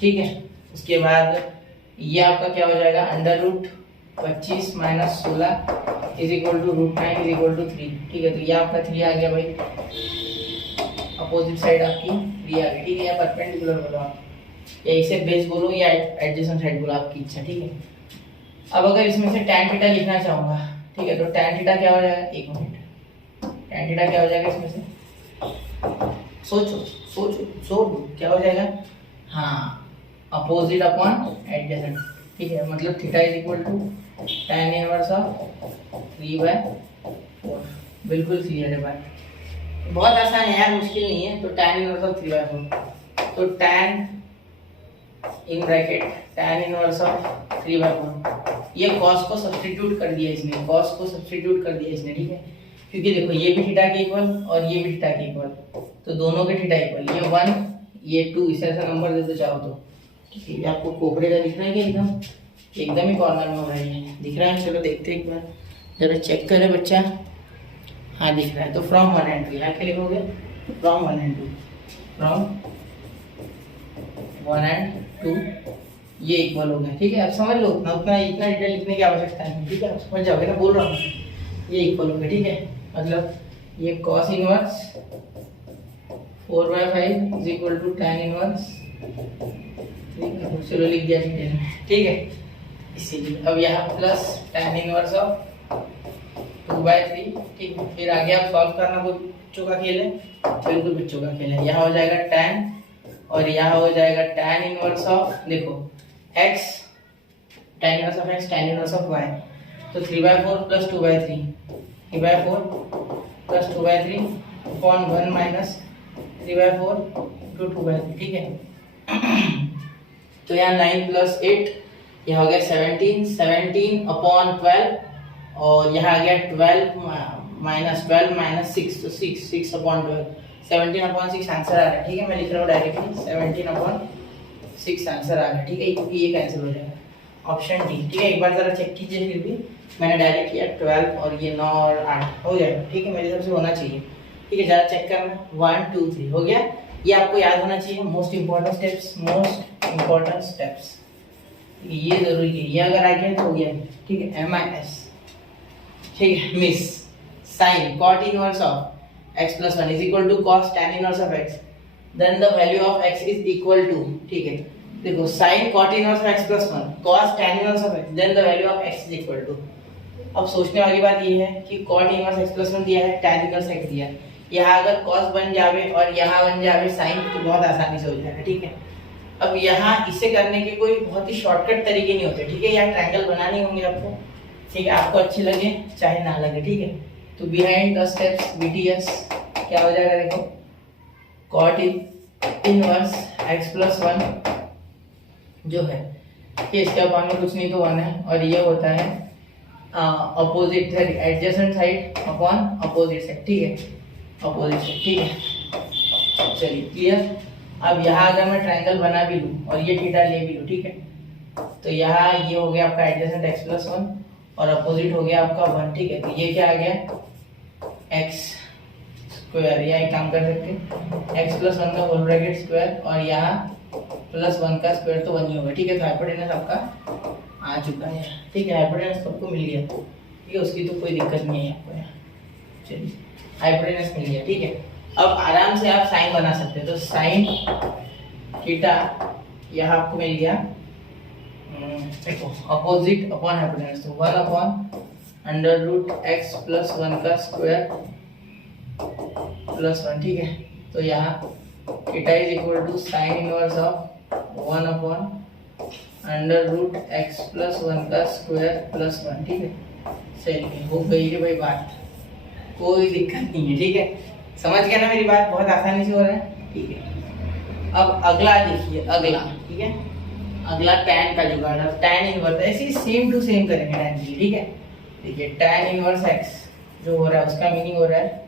ठीक है, उसके बाद ये आपका क्या हो जाएगा √25 minus 16 is equal to √9 is equal to 3। ठीक है, तो ये आपका 3 आ गया भाई, अपोजिट साइड आपकी 3 आ गई। ठीक है, या परपेंडिकुलर बोलो आप, या इसे बेस बोलो या एडजेसेंट साइड बोलो, आपकी इच्छा। ठीक है, अब अगर इसमें से tan थीटा लिखना चाहूंगा, ठीक है, तो tan थीटा क्या हो जाएगा, एक मिनट, tan थीटा क्या हो जाएगा इसमें से, सोचो सोचो सोचो क्या हो जाएगा, हाँ अपोजिट अपॉन एडजेसेंट। ठीक है, मतलब theta is equal to tan inverse of 3/4, बिल्कुल क्लियर है भाई, बहुत आसान है यार, मुश्किल नहीं है। तो tan इनवर्स ऑफ 3/4, तो tan in bracket tan inverse of 3/4, ये cos को सब्स्टिट्यूट कर दिया इसने, cos को सब्स्टिट्यूट कर दिया इसने। ठीक है, क्योंकि देखो ये भी थीटा के इक्वल और ये भी थीटा के इक्वल, तो दोनों के थीटा इक्वल, ये 1 ये 2, इसे ऐसा नंबर दे दो चाहो तो। ठीक है, आपको कोपरे का दिख रहा है कि एकदम ही कॉर्नर में हो रहा है, दिख रहा है, चलो देखते हैं एक बार, जरा चेक करे बच्चा, हाँ दिख रहा है। तो फ्रॉम 1 and 2 यहाँ के लिखोगे, फ्रॉम 1 and 2, फ्रॉम 1 and 2 ये इक्वल हो गया। ठीक है, अब समझ लो, उतना इतना डिटेल लिखने की आवश्यकता नहीं। ठीक है, आप समझ जाओगे ना, बोल रहा हूँ ये इक्वल हो गया। ठीक है, मतलब ये cos inverse 4/5 is equal to tan inverse, चलो लिख दिया डिटेल में। ठीक है, इसीलिए अब यहाँ प्लस tan इनवर्स ऑफ 2/3। ठीक है, फिर आगे आप सॉल्व करना, कोई बच्चों का खेल है, बिल्कुल बच्चों का खेल है। यहाँ हो जाएगा tan और यहाँ हो जाएगा tan इनवर्स ऑफ, देखो x, tan inverse of x, tan inverse of y, तो 3/4 plus 2/3, 3/4 plus 2/3 upon 1 minus 3/4 into 2/3। ठीक है, तो यहाँ 9 प्लस 8, यह हो गया 17 अपॉन 12, और यहाँ आ गया 12 माइनस 6, तो 6 अपॉन 12, 17 अपॉन 6 आंसर आ रहा है। ठीक है, मैं लिख रहा हूँ डायरेक्टली 17 अपॉन 6 आंसर आ रहा है। ठीक है, क्योंकि ये कैंसिल हो जाएगा, ऑप्शन डी। ठीक है, एक बार जरा चेक कीजिए, फिर भी मैंने डायरेक्ट किया 12 और ये 9 और 8 हो जाएगा। ठीक है, मेरे हिसाब से होना चाहिए। ठीक है, जरा चेक करना, 1 2 3 हो गया, ये आपको याद होना चाहिए, मोस्ट इंपॉर्टेंट स्टेप्स, ये जरूरी है, ये अगर आ गया तो हो गया। ठीक है, MIS। ठीक है, miss sine cot inverse of x + 1 is equal to cos tan inverse of x, then the value of x is equal to, ठीक है, देखो sine cot inverse of x plus one cos tan inverse of x then the value of x is equal to. अब सोचने वाली बात ये है कि cot inverse x plus one दिया है, टैन इनवर्स एक्स दिया है, यहाँ अगर कॉस बन जावे और यहाँ बन जावे साइन तो बहुत आसानी से हो जाएगा, ठीक है। अब यहाँ इसे करने के कोई बहुत ही शॉर्टकट तरीके नहीं होते, ठीक है। यहाँ ट्रायंगल बनाने होंगे आपको, ठीक है, आपको अच्छे लगे चाहे ना लगे, ठीक है। तो बिहाइंड द स्टेप्स BTS क्या हो जाएगा, देखो cot inverse x plus one जो है कि इसके अपॉन में कुछ नहीं तो वन है, और ये होता है opposite side adjacent side upon opposite side, ठीक है, अपोजिट साइड, ठीक है। चलिए क्लियर। अब यहाँ अगर मैं ट्रायंगल बना भी लूँ और ये थीटा ले भी लूँ, ठीक है, तो यहाँ ये हो गया आपका एडजेसेंट एक्स प्लस वन और अपोजिट हो गया आपका वन, ठीक है। तो ये क्या आ गया एक्स स्क्वायर, या एक काम कर सकते हैं एक्स प्लस वन का होल ब्रैकेट स्क्वायर और यहाँ प्लस वन का स्क्वायर तो वन ही होगा, ठीक है। तो हाइपोटेनस आपका आ चुका है, ठीक है, हाइपोटेनस सबको मिल गया, ठीक है, उसकी तो कोई दिक्कत नहीं है आपको यहाँ। चलिए हाइपोटेनस मिल गया, ठीक है। अब आराम से आप साइन बना सकते हैं, तो साइन थीटा यह आपको मिल गया, देखो अपोजिट अपॉन हाइपोटेनस, तो one upon under root x plus one का स्क्वायर प्लस वन, ठीक है। तो यहाँ theta is equal to sine inverse of one upon under root x plus one का स्क्वायर प्लस वन, ठीक है। चलिए हो गई है भाई बात, कोई दिक्कत नहीं है, ठीक है। समझ गया ना मेरी बात, बहुत आसानी से हो रहा है, ठीक है। अब अगला देखिए, अगला, ठीक है, अगला टैन का जुगाड़ है। टैन इनवर्स ऐसे सेम टू सेम करेंगे टैन की, ठीक है। देखिए टैन इनवर्स एक्स जो हो रहा है उसका मीनिंग हो रहा है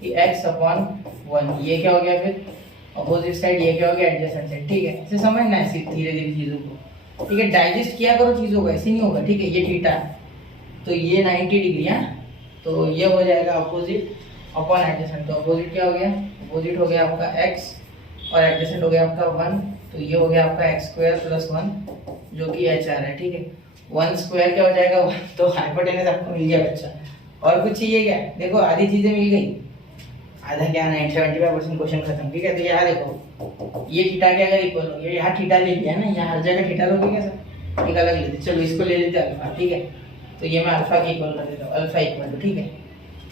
कि x अपॉन वन, ये क्या हो गया फिर अपोजिट साइड, ये क्या हो गया एडजेसेंट साइड, ठीक है। इसे समझना है सिर्फ धीरे धीरे चीजों को, ठीक है, डाइजेस्ट किया करो चीजों को, ऐसे नहीं होगा, ठीक है। ये थीटा तो ये 90 डिग्री है, तो ये हो जाएगा अपोजिट अपॉन एडजेसेंट, तो अपोजिट क्या हो गया, अपोजिट हो गया आपका x और एडजेसेंट हो गया आपका वन, तो ये हो गया आपका एक्स स्क्वायर प्लस वन जो कि एच आ रहा है, ठीक है। वन स्क्वायर क्या हो जाएगा वन, तो हाइपोटेनस आपको मिल गया बच्चा। और कुछ चाहिए क्या, देखो आधी चीजें मिल गई, आधा क्या 75% क्वेश्चन खत्म, ठीक है। तो यहाँ देखो ये थीटा के अगर इक्वल हो गया, यहाँ थीटा ले लिया ना, यहाँ हर जगह थीटा लोगे क्या सर, एक अलग लेते, चलो इसको ले लेते अल्फा, ठीक है। तो ये मैं अल्फा के इक्वल कर देता हूँ, अल्फा इक्वल टू, ठीक है।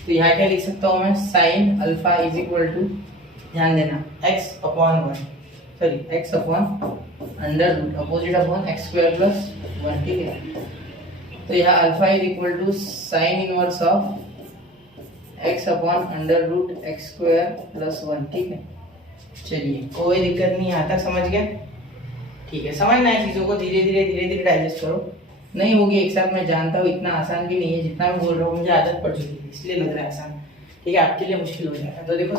तो यहाँ क्या लिख सकता हूँ मैं, sine alpha is equal to, ध्यान देना x upon one, sorry x upon under root opposite upon x square plus one, ठीक है। तो यहाँ alpha is equal to sine inverse of x upon under root x square plus one, ठीक है। चलिए कोई दिक्कत नहीं, यहाँ तक समझ गया, ठीक है। समझना है चीज़ों को, धीरे धीरे डाइजेस्ट करो, नहीं होगी एक साथ, मैं जानता हूँ इतना आसान भी नहीं है, जितना मैं बोल रहा हूँ मुझे आदत पड़ चुकी है इसलिए लग रहा है आसान, ठीक है, आपके लिए मुश्किल हो जाएगा। तो देखो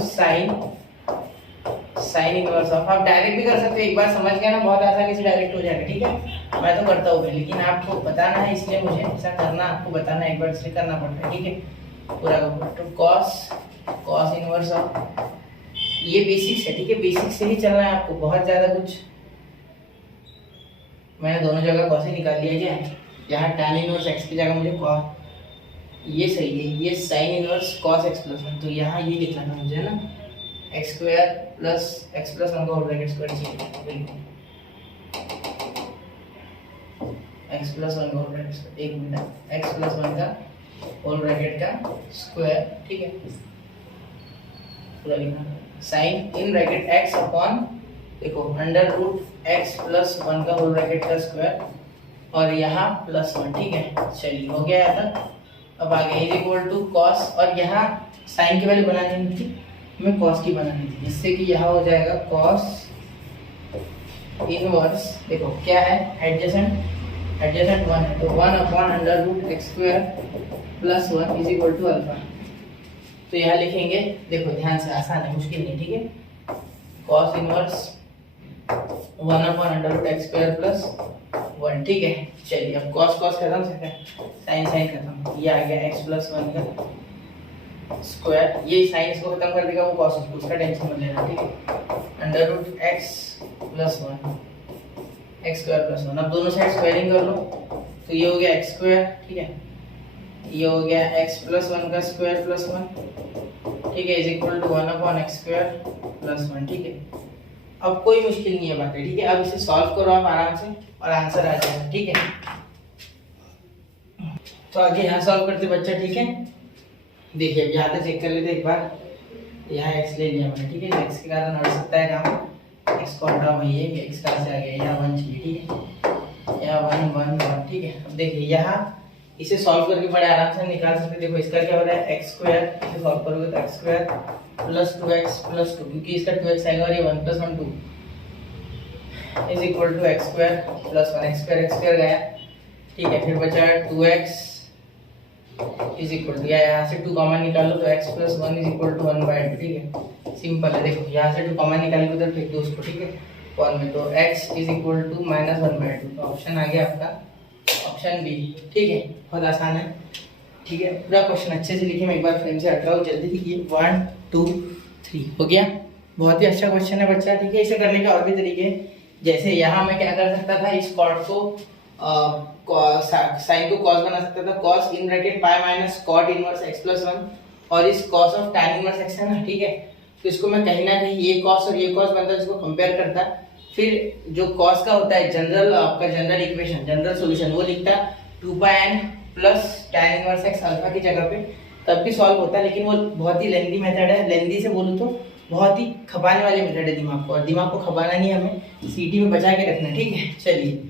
साइन इनवर्स ऑफ, आप डायरेक्ट भी कर सकते हो, एक बार समझ गया ना बहुत आसानी से डायरेक्ट हो जाएगा, ठीक है। मैं तो करता हूँ लेकिन आपको बताना है, इसलिए मुझे ऐसा करना, आपको बताना एक बार इसलिए करना पड़ता है, ठीक है, पूरा का पूरा। तो कॉस इनवर्स ऑफ, ये बेसिक्स है, ठीक है, बेसिक से ही चलना है आपको, बहुत ज्यादा कुछ, मैंने दोनों जगह कॉस ही निकाल लिया क्या, यहाँ tan इनवर्स x की जगह मुझे कॉस, ये सही है, ये sine inverse cos x plus one, तो यहाँ ये लिखना था मुझे ना, X square plus x plus one का होल ब्रैकेट स्क्वायर चाहिए, बिल्कुल एक्स प्लस वन का होल ब्रैकेट स्क्वायर, एक मिनट, एक्स प्लस वन का होल ब्रैकेट का स्क्वायर, ठीक है, पूरा लिखना, sine in bracket x upon, देखो under root x plus one का होल ब्रैकेट का स्क्वायर और यहाँ प्लस वन, ठीक है। चलिए हो गया यहाँ तक। अब आगे इज इक्वल टू कॉस, और यहाँ साइन की वैल्यू बनानी थी, हमें कॉस की बनानी थी, जिससे कि यहाँ हो जाएगा कॉस इनवर्स, देखो क्या है एडजेसेंट वन है, तो one upon under root x square plus one is equal to alpha. तो यहाँ लिखेंगे, देखो ध्यान से, आसान है, मुश्किल नहीं, ठीक है। Cos inverse one upon under root x square plus one, ठीक है। चलिए अब कॉस खत्म, साइन खत्म, ये आ गया एक्स प्लस वन का स्क्वायर, ये साइन इसको खत्म कर देगा, वो कॉस उसका टेंशन मत लेना, ठीक है। Under root x plus one x square plus one, अब दोनों साइड स्क्वायरिंग कर लो, तो ये हो गया एक्स स्क्वायर, ठीक है, ये हो गया एक्स प्लस वन का स्क्वायर प्लस वन, ठीक है, is equal to one upon x square plus one, ठीक है। अब कोई मुश्किल नहीं है बातें, ठीक है। अब इसे सॉल्व करो आप आराम से और आंसर आ जाएगा, ठीक है। तो आगे यहाँ सॉल्व करते बच्चा, ठीक है। देखिए अब यहाँ पे चेक कर लेते एक बार। यहाँ x ले लिया मैंने, ठीक है। x के कारण हट सकता है काम, x को हटा वही है, x कहाँ से आ गया, यहाँ 1 चाहिए, ठीक है। यहाँ 1 1 1, ठीक है। अब देखिए यहाँ इसे सॉल्व करके बड़े आराम से निकाल सकते। देखो इसका क्या हो रहा है, x स्क्वायर, इसे सॉल्व करोगे तो x square plus 2x plus 2, क्योंकि इसका 2x आएगा और ये 1 plus 1 2 is equal to x square plus 1, x square गया, ठीक है। फिर बचा 2x इज इक्वल टू, यहाँ से 2 कॉमन निकालो तो x plus 1 is equal to 1/2, ठीक है। सिंपल है। देखो यहाँ से 2 कॉमन निकाल के उधर फेंक दो उसको, ठीक है, 1 में, तो x is equal to minus 1/2। तो ऑप्शन आ गया आपका ऑप्शन बी, ठीक है। बहुत आसान है, ठीक है। पूरा क्वेश्चन अच्छे से लिखिए, मैं एक बार फ्रेम से हट रहा हूँ, जल्दी लिखिए। 1 2 3 हो गया। बहुत ही अच्छा क्वेश्चन है बच्चा, ठीक है। इसे करने के और भी तरीके हैं, जैसे यहाँ मैं क्या कर सकता था, इस कॉट को साइन को कॉस बना सकता था, cos in bracket pi minus cot inverse x plus 1, और इस cos of tan inverse x है ना, ठीक है। तो इसको मैं कहीं ना कहीं ये कॉस और ये कॉस बनता है, इसको कंपेयर करता, फिर जो कॉस का होता है जनरल, आपका जनरल इक्वेशन, जनरल सॉल्यूशन, वो लिखता 2πn plus tan inverse x alpha की जगह पे, तब भी सॉल्व होता है। लेकिन वो बहुत ही लेंदी मेथड है, लेंदी से बोलूँ तो बहुत ही खपाने वाली मेथड है दिमाग को, और दिमाग को खपाना नहीं, हमें सीटी में बचा के रखना, ठीक है। चलिए,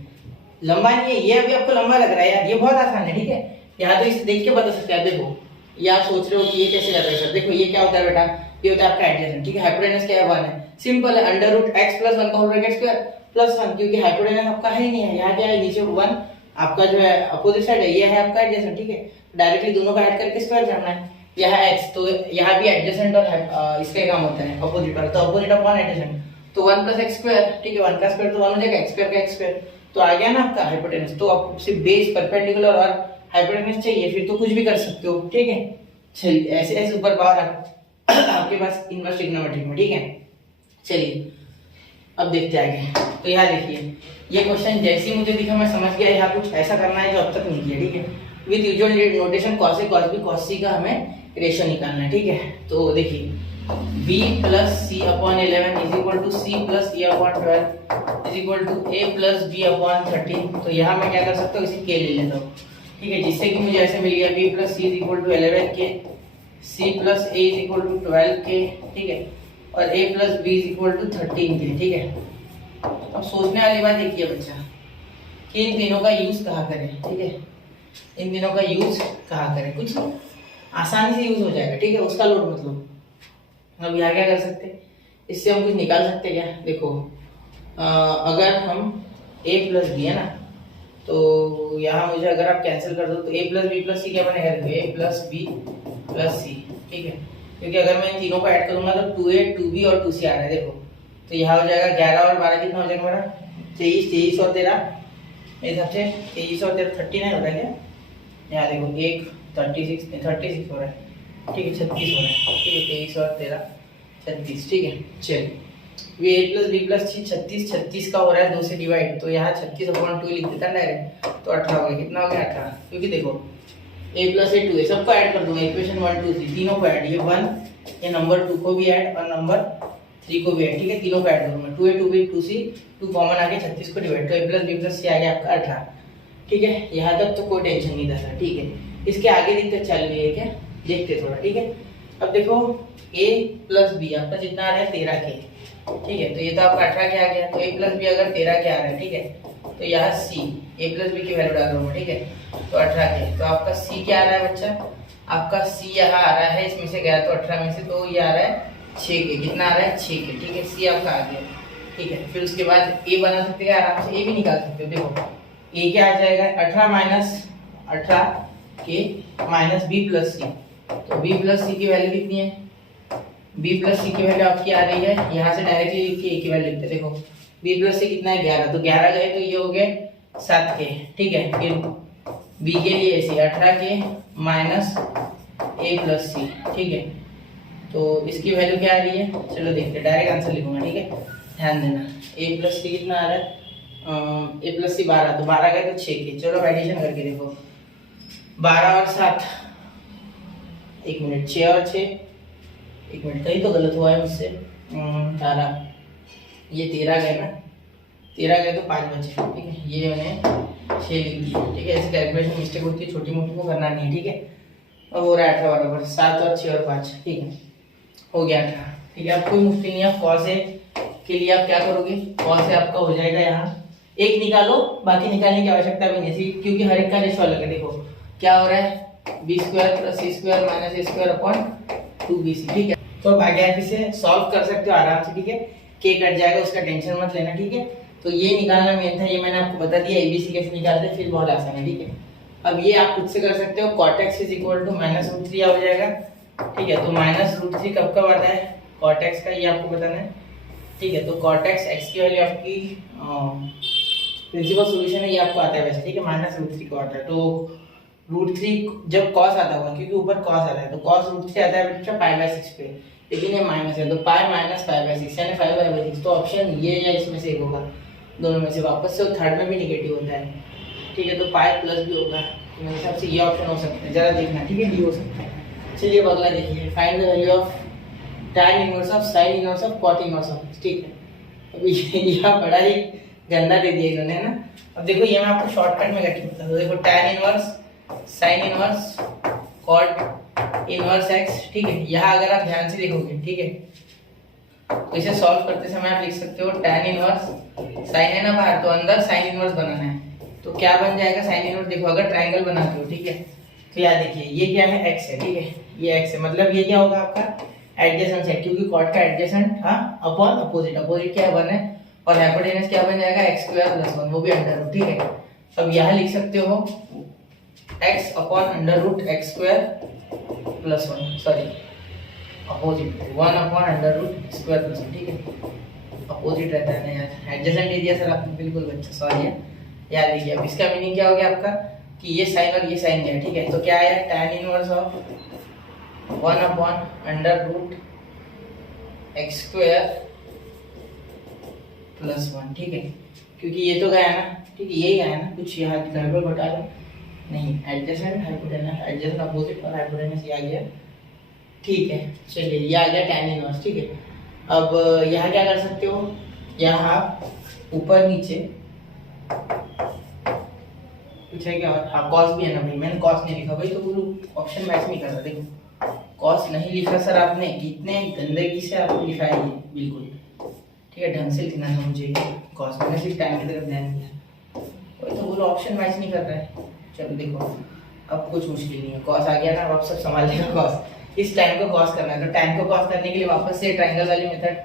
लंबा नहीं है ये, अभी आपको लंबा लग रहा है यार, ये बहुत आसान है, ठीक है। यहाँ तो इसे देख के बता सकते हैं। देखो ये आप सोच रहे हो कि ये कैसे जाता है सर, देखो ये क्या होता है बेटा, ये होता है आपका एडजेसेंट, ठीक है। हाइपोटेनस क्या है, 1 है, सिंपल है, अंडर रूट x प्लस 1 का होल ब्रैकेट स्क्वायर प्लस 1, क्योंकि हाइपोटेनस आपका है ही नहीं है। यहाँ क्या है, नीचे 1 आपका जो है अपोजिट साइड है, ये है आपका एडजेसेंट, ठीक है। डायरेक्टली दोनों का ऐड करके स्क्वायर करना है। यहाँ x, तो यहाँ भी एडजेसेंट और इसका काम होता है अपोजिट वाला, तो अपोजिट ऑफ 1 एडजेसेंट, तो 1 प्लस x स्क्वायर, ठीक है। 1 का स्क्वायर तो 1 हो जाएगा, x स्क्वायर का x स्क्वायर, तो आ गया ना आपका हाइपोटेनस। तो आप सिर्फ बेस, परपेंडिकुलर और हाइपोटेनस चाहिए, फिर तो कुछ भी कर सकते हो, ठीक है। चलिए ऐसे ऐसे ऊपर पावर आपके पास इनवर्स ट्रिग्नोमेट्रिक में, ठीक है। चलिए अब देखते आगे। तो यहाँ देखिए, ये क्वेश्चन जैसे ही मुझे दिखा मैं समझ गया यहाँ कुछ ऐसा करना है जो अब तक नहीं किया, ठीक है। With usual notation cos A cos B cos C का हमें रेशियो निकालना है, ठीक है। तो देखिए b plus c upon 11 is equal to c plus a upon 12 is equal to a plus b upon 13। तो यहाँ मैं क्या कर सकता हूँ, इसे k ले लेता हूँ, ठीक है, जिससे कि मुझे ऐसे मिल गया b plus C is equal to 11 के, c plus a is equal to 12 के, ठीक है, और a plus b is equal to 13 के, ठीक है। अब सोचने वाली बात देखिए बच्चा, कि इन तीनों का यूज कहाँ करें, ठीक है। इन तीनों का यूज कहाँ करें, कुछ आसानी से यूज हो जाएगा, ठीक है, उसका लोड मतलब। अब यहाँ क्या कर सकते हैं, इससे हम कुछ निकाल सकते हैं क्या, देखो अगर हम a प्लस बी है ना, तो यहाँ मुझे अगर आप कैंसिल कर दो तो a प्लस बी प्लस सी क्या बनेगा, a plus b plus C, ठीक है। क्योंकि अगर मैं इन तीनों को ऐड करूंगा तो 2a 2b और 2c आ रहा है, देखो तो यहाँ हो जाएगा 11 और 12 कितना हो जाएगा मेरा, 23, 23 और 13, मेरे हिसाब से 23 और 13 39 होता है क्या, यहाँ देखो 1 36 हो रहा है, ठीक है, 36 हो रहा है, ठीक है, 23 और 13 36, ठीक है। चलिए ये a प्लस बी प्लस सी 36 का हो रहा है 2 से डिवाइड, तो यहाँ 36/2 लिख देता डायरेक्ट, तो 18 हो गया, कितना हो गया 18, क्योंकि देखो a प्लस a 2 है, सबको ऐड कर दूंगा, इक्वेशन 1 2 3 तीनों को ऐड, ये 1 ये नंबर 2 को भी ऐड और नंबर 3 को भी ऐड, ठीक है, तीनों को ऐड करूंगा, 2a 2b 2c 2 कॉमन आ गया, 36 को डिवाइड, तो a प्लस b प्लस सी आ गया आपका 18, ठीक है। यहाँ तक तो कोई टेंशन नहीं था सर, ठीक है। इसके आगे दिक्कत चल रही है क्या, देखते थोड़ा, ठीक है। अब देखो a प्लस बी आपका जितना आ रहा है 13 के, ठीक है, तो ये तो आपका 18 के आ गया, तो a प्लस बी अगर 13 के आ रहा है, ठीक है, तो यहाँ c a प्लस बी की वैल्यू डाल दूंगा, ठीक है, तो 18 के, तो आपका c क्या आ रहा है बच्चा, आपका c यहाँ आ रहा है, इसमें से गया तो 18 में से, तो ये आ रहा है 6 के, कितना आ रहा है 6 के, ठीक है, c आपका आ गया, ठीक है। फिर उसके बाद a बना सकते हैं आराम से, a भी निकाल सकते हो, देखो a क्या आ जाएगा 18 माइनस 18 के माइनस b प्लस सी, तो b प्लस सी की वैल्यू कितनी है, b प्लस सी की वैल्यू आपकी आ रही है, यहाँ से डायरेक्टली लिख के a की वैल्यू लिखते, देखो b प्लस सी कितना है 11, तो 11 गए तो ये हो गए 7 के, ठीक है। फिर b के लिए ऐसे 18 के माइनस a प्लस सी, ठीक है, तो इसकी वैल्यू क्या आ रही है, चलो देखते हैं, डायरेक्ट आंसर लिखूंगा, ठीक है, ध्यान देना। a प्लस सी कितना आ रहा है, a प्लस सी 12, तो 12 गए तो 6 के, चलो एडिशन करके देखो 12 और 7, 1 मिनट, 6 और 6, 1 मिनट कहीं तो गलत हुआ है मुझसे, 18 ये 13 गए ना, 13 गए तो 5 बचे, ठीक है। ये मैंने 6 लिख दिया, ठीक है। ऐसे कैलकुलेशन मिस्टेक होती है, छोटी मोटी को करना नहीं है, ठीक है। अब हो रहा है 18 बराबर 7 और 6 और 5, ठीक है, हो गया 18, ठीक है। अब कोई मुश्किल नहीं है। कॉस ए के लिए आप क्या करोगे, कॉस ए आपका हो जाएगा यहाँ, एक निकालो, बाकी निकालने की आवश्यकता भी नहीं, क्योंकि हर एक का रेशो अलग है। देखो क्या हो रहा है, B square plus C square minus A square upon 2bc, ठीक है। तो अब आगे आप इसे सॉल्व कर सकते हो आराम से, ठीक है। के कट जाएगा, उसका टेंशन मत लेना, ठीक है। तो ये निकालना मेन था, ये मैंने आपको बता दिया एबीसी कैसे निकालते हैं, फिर बहुत आसान है, ठीक है। अब ये आप खुद से कर सकते हो, cot x is equal to -√3 हो जाएगा, ठीक है। तो -√3 कब कब आता है cot x का, ये आपको बताना है, ठीक है। तो cot x x की वैल्यू आपकी प्रिंसिपल सॉल्यूशन है, ये आपको आता है वैसे, ठीक है। -√3 को आता है, तो √3 जब cos आता होगा, क्योंकि ऊपर cos आता है, तो cos √3 आता है बच्चा π/6 पे, लेकिन ये माइनस है, तो π माइनस π/6 यानी 5/6। तो ऑप्शन ये या इसमें से एक होगा, दोनों में से वापस से, थर्ड में भी नेगेटिव होता है, ठीक है। तो पाई प्लस भी होगा, तो मेरे हिसाब से ये ऑप्शन हो सकता है, जरा देखना, ठीक है, डी हो सकता है। चलिए अब अगला देखिए, find the value of tan inverse of sin inverse of cot inverse of, ठीक है। अभी यह बड़ा ही गंदा दे दिया इन्होंने ना। अब देखो ये मैं आपको शॉर्टकट में करके बता दूं, देखो tan inverse sin inverse cot inverse x, ठीक है। यहाँ अगर आप ध्यान से देखोगे, ठीक है, तो इसे सॉल्व करते समय आप लिख सकते हो tan इनवर्स, sin है ना बाहर, तो अंदर sin इनवर्स बनाना है, तो क्या बन जाएगा sin इनवर्स। देखो अगर ट्रायंगल बनाते हो, ठीक है, तो याद देखिए ये क्या है, x है, ठीक है, ये x है, मतलब ये क्या होगा आपका एडजेसेंट साइड, क्योंकि cot का एडजेसेंट था अपॉन अपोजिट, अपोजिट क्या बन है, और हाइपोटेनस क्या बन जाएगा x² + 1, वो भी अंडर रूट, ठीक है। अब यहाँ लिख सकते हो x upon under root x² + 1, sorry opposite 1 upon under root x² + 1, ठीक है। अपोजिट रहता है ना यार, एडजेसेंट दे दिया सर आपने, बिल्कुल बच्चा, सॉरी है। याद रखिए, अब इसका मीनिंग क्या हो गया आपका, कि ये साइन और ये साइन गया, ठीक है। तो क्या आया, tan inverse of 1 upon under root x² + 1, ठीक है, क्योंकि ये तो गया ना, ठीक है, ये गया ना, कुछ यहाँ गड़बड़ घटा लो नहीं, एडजेसेंट हाइपोटेनस, एडजेसेंट अपोजिट और हाइपोटेनस ये आ गया, ठीक है। चलिए ये आ गया tan इनवर्स, ठीक है। अब यहाँ क्या कर सकते हो, यहाँ ऊपर नीचे कुछ है क्या, हाँ कॉस भी है ना भाई, मैंने कॉस नहीं लिखा भाई, तो वो ऑप्शन मैच नहीं कर रहा, देखो कॉस नहीं लिखा सर आपने, कितने गंदगी से आपको लिखा है ये, बिल्कुल, ठीक है, ढंग से लिखना है मुझे कॉस, मैंने सिर्फ टाइम की तरफ ध्यान दिया, वही तो बोलो ऑप्शन मैच नहीं कर रहा है। चलो देखो अब कुछ मुश्किल नहीं है, कॉस आ गया ना, अब आप सब संभाल लेगा कॉस, इस टाइम को कॉस करना है, तो टाइम को कॉस करने के लिए वापस से ट्रायंगल वाली मेथड,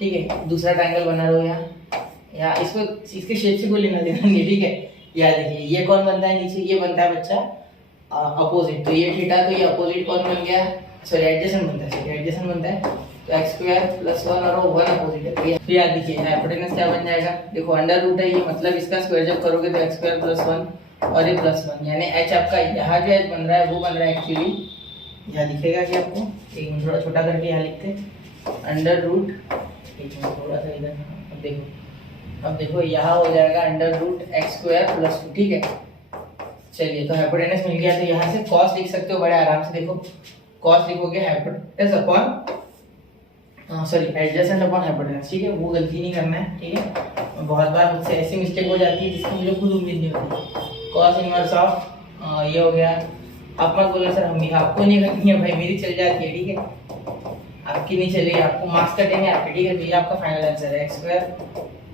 ठीक है, दूसरा ट्रायंगल बना लो यहाँ इसको, इसके शेप से कोई लेना देना नहीं, ठीक है। याद देखिए ये कौन बनता है नीचे, ये बनता है बच्चा अपोजिट, तो ये थीटा, तो ये अपोजिट कौन बन गया, सॉरी एडजेसेंट बनता है, सॉरी एडजेसेंट बनता है, तो x² + 1 और वो 1 अपोजिट है, तो याद देखिए हाइपोटेनस क्या बन जाएगा, देखो अंडर रूट है ये, मतलब इसका स्क्वायर जब करोगे तो x² + 1 और ये +1, यानी h आपका यहाँ जो h बन रहा है वो बन रहा है एक्चुअली, यहाँ दिखेगा कि आपको, एक मिनट थोड़ा छोटा करके यहाँ लिखते अंडर रूट, एक मिनट थोड़ा सा इधर, अब देखो यहाँ हो जाएगा अंडर रूट x² + 2, ठीक है। चलिए तो हाइपोटेनस मिल गया, तो यहाँ से cos लिख सकते हो बड़े आराम से, देखो cos लिखोगे hypotenuse upon sorry adjacent upon hypotenuse, ठीक है, वो गलती नहीं करना है, ठीक है। बहुत बार मुझसे ऐसी मिस्टेक हो जाती है जिसकी मुझे खुद उम्मीद नहीं होती। cos इनवर्स ऑफ ये हो गया, आप मत बोलो सर हम आपको नहीं करनी है भाई, मेरी चल जाती है, ठीक है, आपकी नहीं चलेगी, आपको मार्क्स कटेंगे आपके, ठीक है। तो ये आपका फाइनल आंसर है x²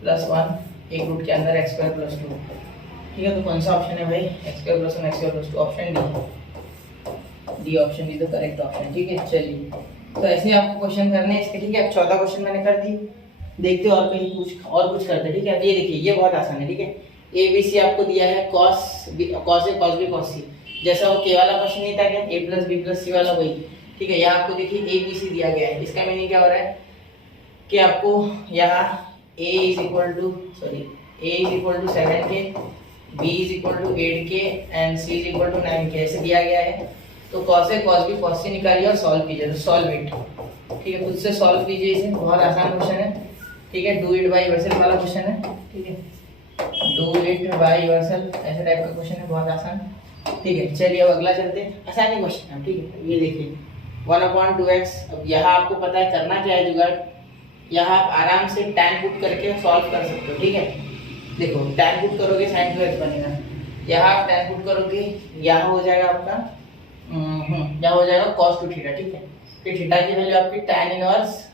+ 1, एक रूट के अंदर x² + 2, ठीक है। तो कौन सा ऑप्शन है भाई, x² + 1 x² + 2, option D option D तो करेक्ट ऑप्शन, ठीक है। चलिए तो ऐसे आपको क्वेश्चन करने हैं इसके, ठीक है। अब 14 क्वेश्चन मैंने कर दिए, देखते हो और कहीं कुछ करते, ठीक है। ये देखिए ये बहुत आसान है, ठीक है। ए बी सी आपको दिया है, cos a cos b cos c, जैसा वो के वाला क्वेश्चन नहीं था क्या, a + b + c वाला, वही, ठीक है। यहाँ आपको देखिए ए बी सी दिया गया है, इसका मीनिंग क्या हो रहा है कि आपको यहाँ a = 7k, b = 8k and c = 9k ऐसे दिया गया है। तो cos a cos b cos c निकालिए और सॉल्व कीजिए, तो सॉल्व इट, ठीक है, खुद से सॉल्व कीजिए इसे, बहुत आसान क्वेश्चन है, ठीक है। डू इट बाय योरसेल्फ वाला क्वेश्चन है, ठीक है, डू इट बाय योरसेल्फ ऐसे टाइप का क्वेश्चन है, बहुत आसान, ठीक है। चलिए अब अगला चलते हैं, आसानी क्वेश्चन है, ठीक है। ये देखिए 1/2x, अब यहाँ आपको पता है करना क्या है जुगाड़, यहाँ आप आराम से tan पुट करके सॉल्व कर सकते हो, ठीक है। देखो tan पुट करोगे sin 2x बनेगा, यहाँ आप tan पुट करोगे, यहाँ हो जाएगा आपका यहाँ हो जाएगा cos 2 थीटा, ठीक है। फिर थीटा की वैल्यू आपकी tan इनवर्स,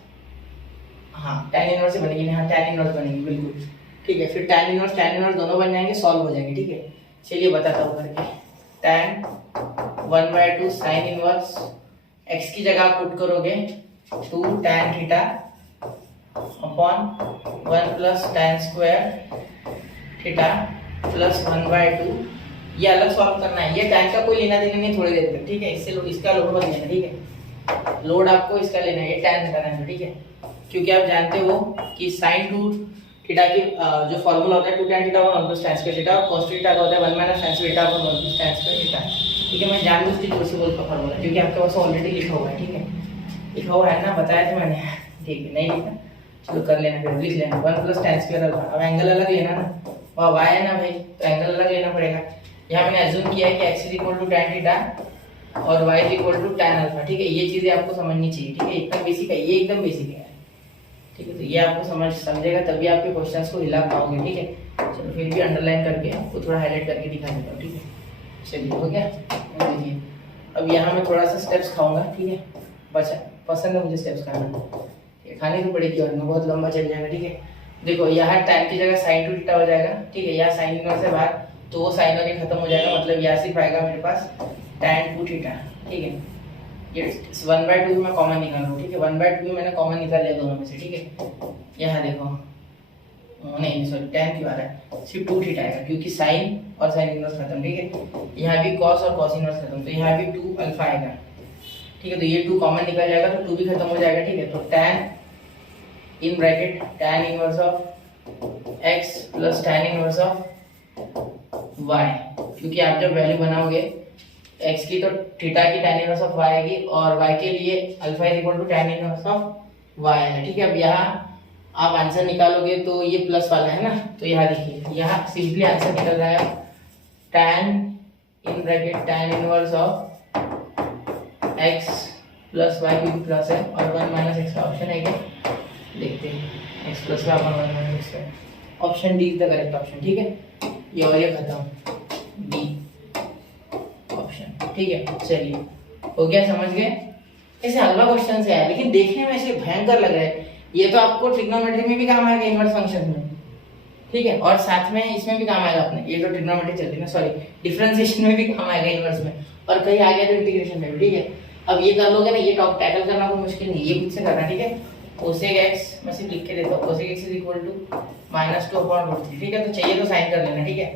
हाँ tan इनवर्स से बनेगी, हाँ tan इनवर्स बनेगी बिल्कुल, ठीक है। फिर tan इनवर्स दोनों बन जाएंगे, सॉल्व हो जाएंगे, ठीक है। चलिए बताता हूँ करके। tan 1/2 sin इनवर्स x की जगह आप पुट करोगे 2 tan theta upon 1 plus tan square theta plus 1/2, ये अलग सॉल्व करना है, ये tan का कोई लेना देना नहीं थोड़ी देर तक, ठीक है। इससे इसका लोड मत लेना, ठीक है। लोड आपको इसका लेना है, ये tan हटाना है, ठीक है। क्योंकि आप जानते हो कि sin 2 थीटा की जो फॉर्मूला होता है 2 tan theta 1 plus tan square theta, और cos थीटा का होता है 1 minus tan square theta 1 plus tan square theta, ठीक है। मैं जानबूझ के जोर से बोलता फॉर्मूला क्योंकि आपके पास ऑलरेडी लिखा हुआ है, ठीक है। लिखा हुआ है ना, बताया था मैंने, ठीक है। नहीं लिखा चलो कर लेना, फिर लिख लेना 1 प्लस tan स्क्वायर अल्फा। अब एंगल अलग लेना ना, वहाँ y है ना भाई, तो एंगल अलग लेना पड़ेगा। यहाँ मैंने अज्यूम किया है कि x equal to tan theta और y equal to tan alpha, ठीक है। ये चीजें आपको समझनी चाहिए, ठीक है। एकदम बेसिक है, ये एकदम बेसिक है, ठीक है। तो ये आपको समझेगा तभी आपके क्वेश्चंस को हिला पाओगे, ठीक है। चलो फिर भी अंडरलाइन करके आपको थोड़ा हाईलाइट करके दिखा देता हूँ, ठीक है। चलिए हो गया, देखिए अब यहाँ मैं थोड़ा सा स्टेप्स खाऊंगा, ठीक है। बचा पसंद है मुझे स्टेप्स खाना, खाने को पड़ेगी और बहुत लंबा चल जाएगा, ठीक है। देखो यहाँ tan की जगह sin 2 थीटा हो जाएगा, ठीक है। यहाँ sin इनवर्स से बाहर तो वो sin और ये खत्म हो जाएगा, मतलब यहाँ सिर्फ आएगा मेरे पास tan 2 थीटा, ठीक है। ये 1/2 मैं कॉमन निकाल रहा हूँ, ठीक है। 1/2 भी मैंने कॉमन निकाल लिया दोनों में से, ठीक है। यहाँ देखो नहीं सॉरी tan क्यों आ रहा है, सिर्फ 2 थीटा आएगा क्योंकि sin और sin इनवर्स खत्म, ठीक है। यहाँ भी cos और cos इनवर्स खत्म, तो यहाँ भी 2 अल्फा आएगा, ठीक है। तो ये 2 कॉमन निकल जाएगा तो 2 भी खत्म हो जाएगा, ठीक है। तो tan in bracket tan inverse of x plus tan inverse of y, क्योंकि आप जब वैल्यू बनाओगे x की तो थीटा की tan इनवर्स ऑफ y आएगी और y के लिए alpha is equal to tan inverse of y है, ठीक है। अब यहाँ आप आंसर निकालोगे तो ये प्लस वाला है ना, तो यहाँ देखिए यहाँ सिंपली आंसर निकल रहा है tan in bracket tan inverse of x plus y भी प्लस है और 1 माइनस x का ऑप्शन है क्या, देखते हैं। x प्लस का अपन 1 माइनस x का option D is the correct option, ठीक है। ये और ये खत्म, डी ऑप्शन, ठीक है। चलिए हो गया, समझ गए। ऐसे हलवा क्वेश्चन है लेकिन देखने में ऐसे भयंकर लग रहा है। ये तो आपको ट्रिग्नोमेट्री में भी काम आएगा, इनवर्स फंक्शन में, ठीक है। और साथ में इसमें भी काम आएगा अपने, ये तो ट्रिग्नोमेट्री चल रही है ना, सॉरी डिफरेंशिएशन में भी काम आएगा इनवर्स में, और कहीं आ गया तो इंटीग्रेशन में भी, ठीक है। अब ये कर लोगे ना, ये टॉप टैकल करना कोई मुश्किल नहीं, ये खुद से करना, ठीक है। कोसेक x मैं सिर्फ लिख के देता हूँ, cosec x is equal to -2/√3, ठीक है। तो चाहिए तो साइन कर लेना, ठीक है।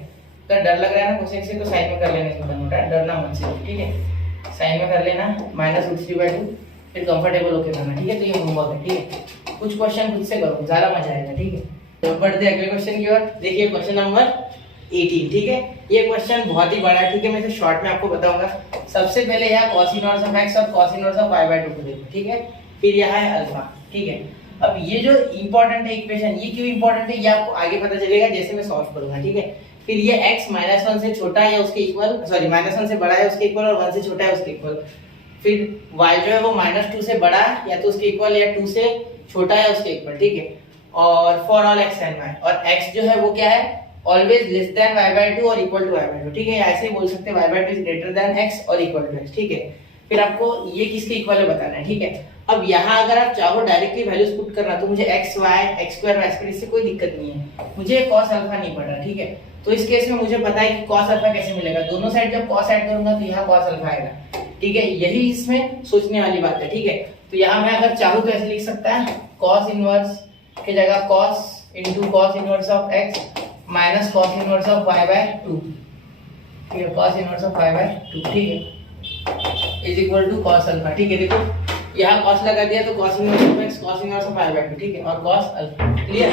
अगर डर लग रहा है ना कोसेक से तो साइन में कर लेना, छोटा मोटा डरना मत से, ठीक है। साइन में कर लेना -√3/2, फिर कंफर्टेबल होके करना, ठीक है। तो ये होमवर्क है, ठीक है। कुछ क्वेश्चन खुद से करो, ज्यादा मजा आएगा, ठीक है। तो बढ़ते अगले क्वेश्चन की ओर। देखिए क्वेश्चन नंबर 18, ठीक है। ये क्वेश्चन बहुत ही बड़ा है, ठीक है। मैं इसे शॉर्ट में आपको बताऊंगा। सबसे पहले यहाँ cos इनवर्स ऑफ x और cos इनवर्स ऑफ y/2 को देखो, ठीक है। फिर यहाँ है अल्फा, ठीक है। अब ये जो इंपॉर्टेंट है इक्वेशन, ये क्यों इंपॉर्टेंट है ये आपको आगे पता चलेगा जैसे मैं सॉल्व करूंगा, ठीक है। फिर ये x -1 से छोटा है या उसके इक्वल, सॉरी -1 से बड़ा है उसके इक्वल और 1 से छोटा है उसके इक्वल। फिर y जो है वो -2 से बड़ा या तो उसके इक्वल या 2 से छोटा है उसके इक्वल, ठीक है। और for all x and y, और x जो है वो क्या है, ऑलवेज लेस देन y/2 और इक्वल टू y/2, ठीक है। ऐसे ही बोल सकते हैं y/2 is greater than x और इक्वल टू x, ठीक है। फिर आपको ये किसके इक्वल है बताना है, ठीक है। अब यहाँ अगर आप चाहो डायरेक्टली वैल्यूज पुट करना तो मुझे x y x square y square इससे कोई दिक्कत नहीं है, मुझे cos अल्फा नहीं पड़ रहा, ठीक है। तो इस केस में मुझे पता है कि cos अल्फा कैसे मिलेगा, दोनों साइड जब cos ऐड करूंगा तो यहाँ cos अल्फा आएगा, ठीक है। यही इसमें सोचने वाली बात है, ठीक है। तो यहाँ मैं अगर चाहूँ तो ऐसे लिख सकता है cos इनवर्स की जगह cos into cos inverse of x minus cos inverse of y/2, ठीक है। cos इनवर्स ऑफ y/2, ठीक है, is equal to cos alpha, ठीक है। देखो यहाँ cos लगा दिया तो cos inverse of x cos inverse of y/2, ठीक है, और cos अल्फा, क्लियर।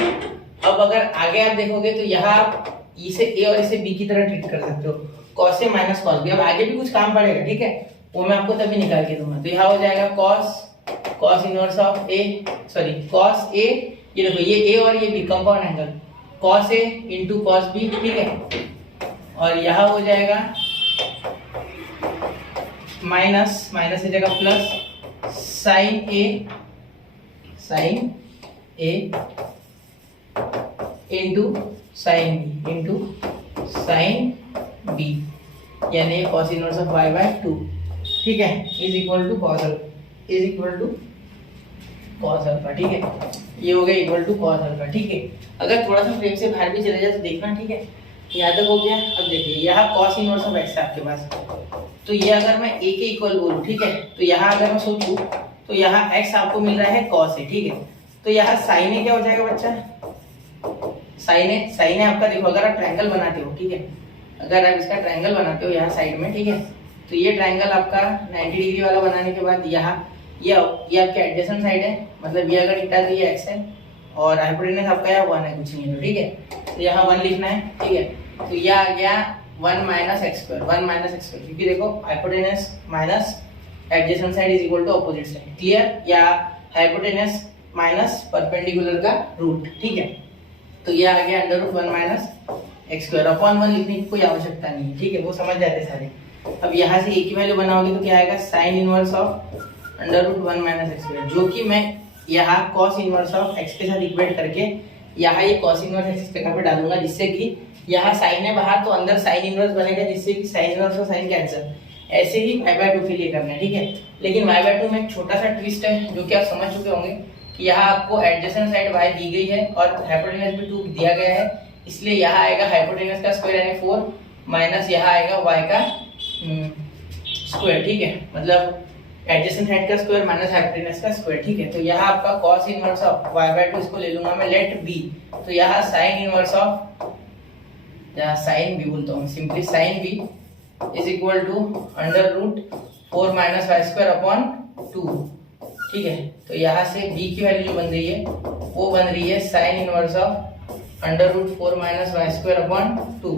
अब अगर आगे आप देखोगे तो यहाँ आप इसे a और इसे b की तरह ट्रीट कर सकते हो, cos से माइनस cos b। अब आगे भी कुछ काम पड़ेगा, ठीक है, वो मैं आपको तभी निकाल के दूंगा। तो यहाँ हो जाएगा cos inverse of a, sorry cos a, ये देखो ये a और ये b compound angle, cos a into cos b, ठीक है। और यहाँ हो जाएगा माइनस की जगह plus sin a sin A into sine B into sine B, यानी cos inverse of Y by 2, ठीक है, is equal to cos alpha, is equal to cos alpha, ठीक है, ये हो गया इक्वल टू कॉस अल्फा, ठीक है। अगर थोड़ा सा फ्रेम से बाहर भी चले जाए तो देखना, ठीक है, यहाँ तक हो गया। अब देखिए यहाँ कॉस इनवर्स ऑफ एक्स है आपके पास, तो ये अगर मैं ए के इक्वल बोलूँ, ठीक है, तो यहाँ अगर मैं सोचूं तो यहाँ एक्स आपको मिल रहा है कॉस है, ठीक है, तो यहाँ साइन ए क्या हो जाएगा बच्चा, साइन ए आपका देखो, अगर आप ट्रायंगल बनाते हो, ठीक है, अगर आप इसका ट्रायंगल बनाते हो यहाँ साइड में, ठीक है, तो ये ट्रायंगल आपका 90 डिग्री वाला बनाने के बाद यहाँ ये आपके एडजेसेंट साइड है, मतलब ये अगर थीटा तो ये एक्स है और हाइपोटेनस आपका यहाँ 1 है, कुछ नहीं है, ठीक है, तो यहाँ 1 लिखना है, ठीक है, तो ये आ गया 1 minus x square, 1 minus x square, क्योंकि देखो hypotenuse minus adjacent side is equal to opposite side, clear, या हाइपोटेनस माइनस परपेंडिकुलर का रूट, ठीक है, तो ये आ गया under root 1 minus x square, upon 1 लिखने की कोई आवश्यकता नहीं है, ठीक है, वो समझ जाते सारे। अब यहाँ से एक ही वैल्यू बनाओगे तो क्या आएगा, sine inverse of under root 1 minus x square, जो कि मैं यहाँ कॉस इनवर्स ऑफ एक्स के साथ इक्वेट करके यहाँ ये कॉस इनवर्स एक्स इस जगह पे डालूंगा, जिससे कि यहाँ साइन है बाहर तो अंदर साइन इनवर्स बनेगा, जिससे कि साइन इनवर्स और साइन कैंसिल। ऐसे ही y/2 के लिए करना है, ठीक है, लेकिन y/2 में एक छोटा सा ट्विस्ट है जो कि आप समझ चुके होंगे कि यहाँ आपको एडजेसेंट साइड y दी गई है और हाइपोटेनस भी 2 दिया गया है, इसलिए यहाँ आएगा हाइपोटेनस का स्क्वायर यानी 4 माइनस यहाँ आएगा y का स्क्वायर, ठीक है, मतलब एडजेसेंट साइड का स्क्वायर माइनस हाइपोटेनस का स्क्वायर, ठीक है, तो यहाँ आपका cos इनवर्स ऑफ y/2 इसको ले लूंगा मैं, लेट b, तो यहाँ sin इनवर्स ऑफ, यहाँ sin b बोलता हूँ simply, sin b is equal to under root 4 minus y square upon 2, ठीक है, तो यहाँ से b की वैल्यू जो बन रही है वो बन रही है sine inverse of under root 4 minus y square upon 2,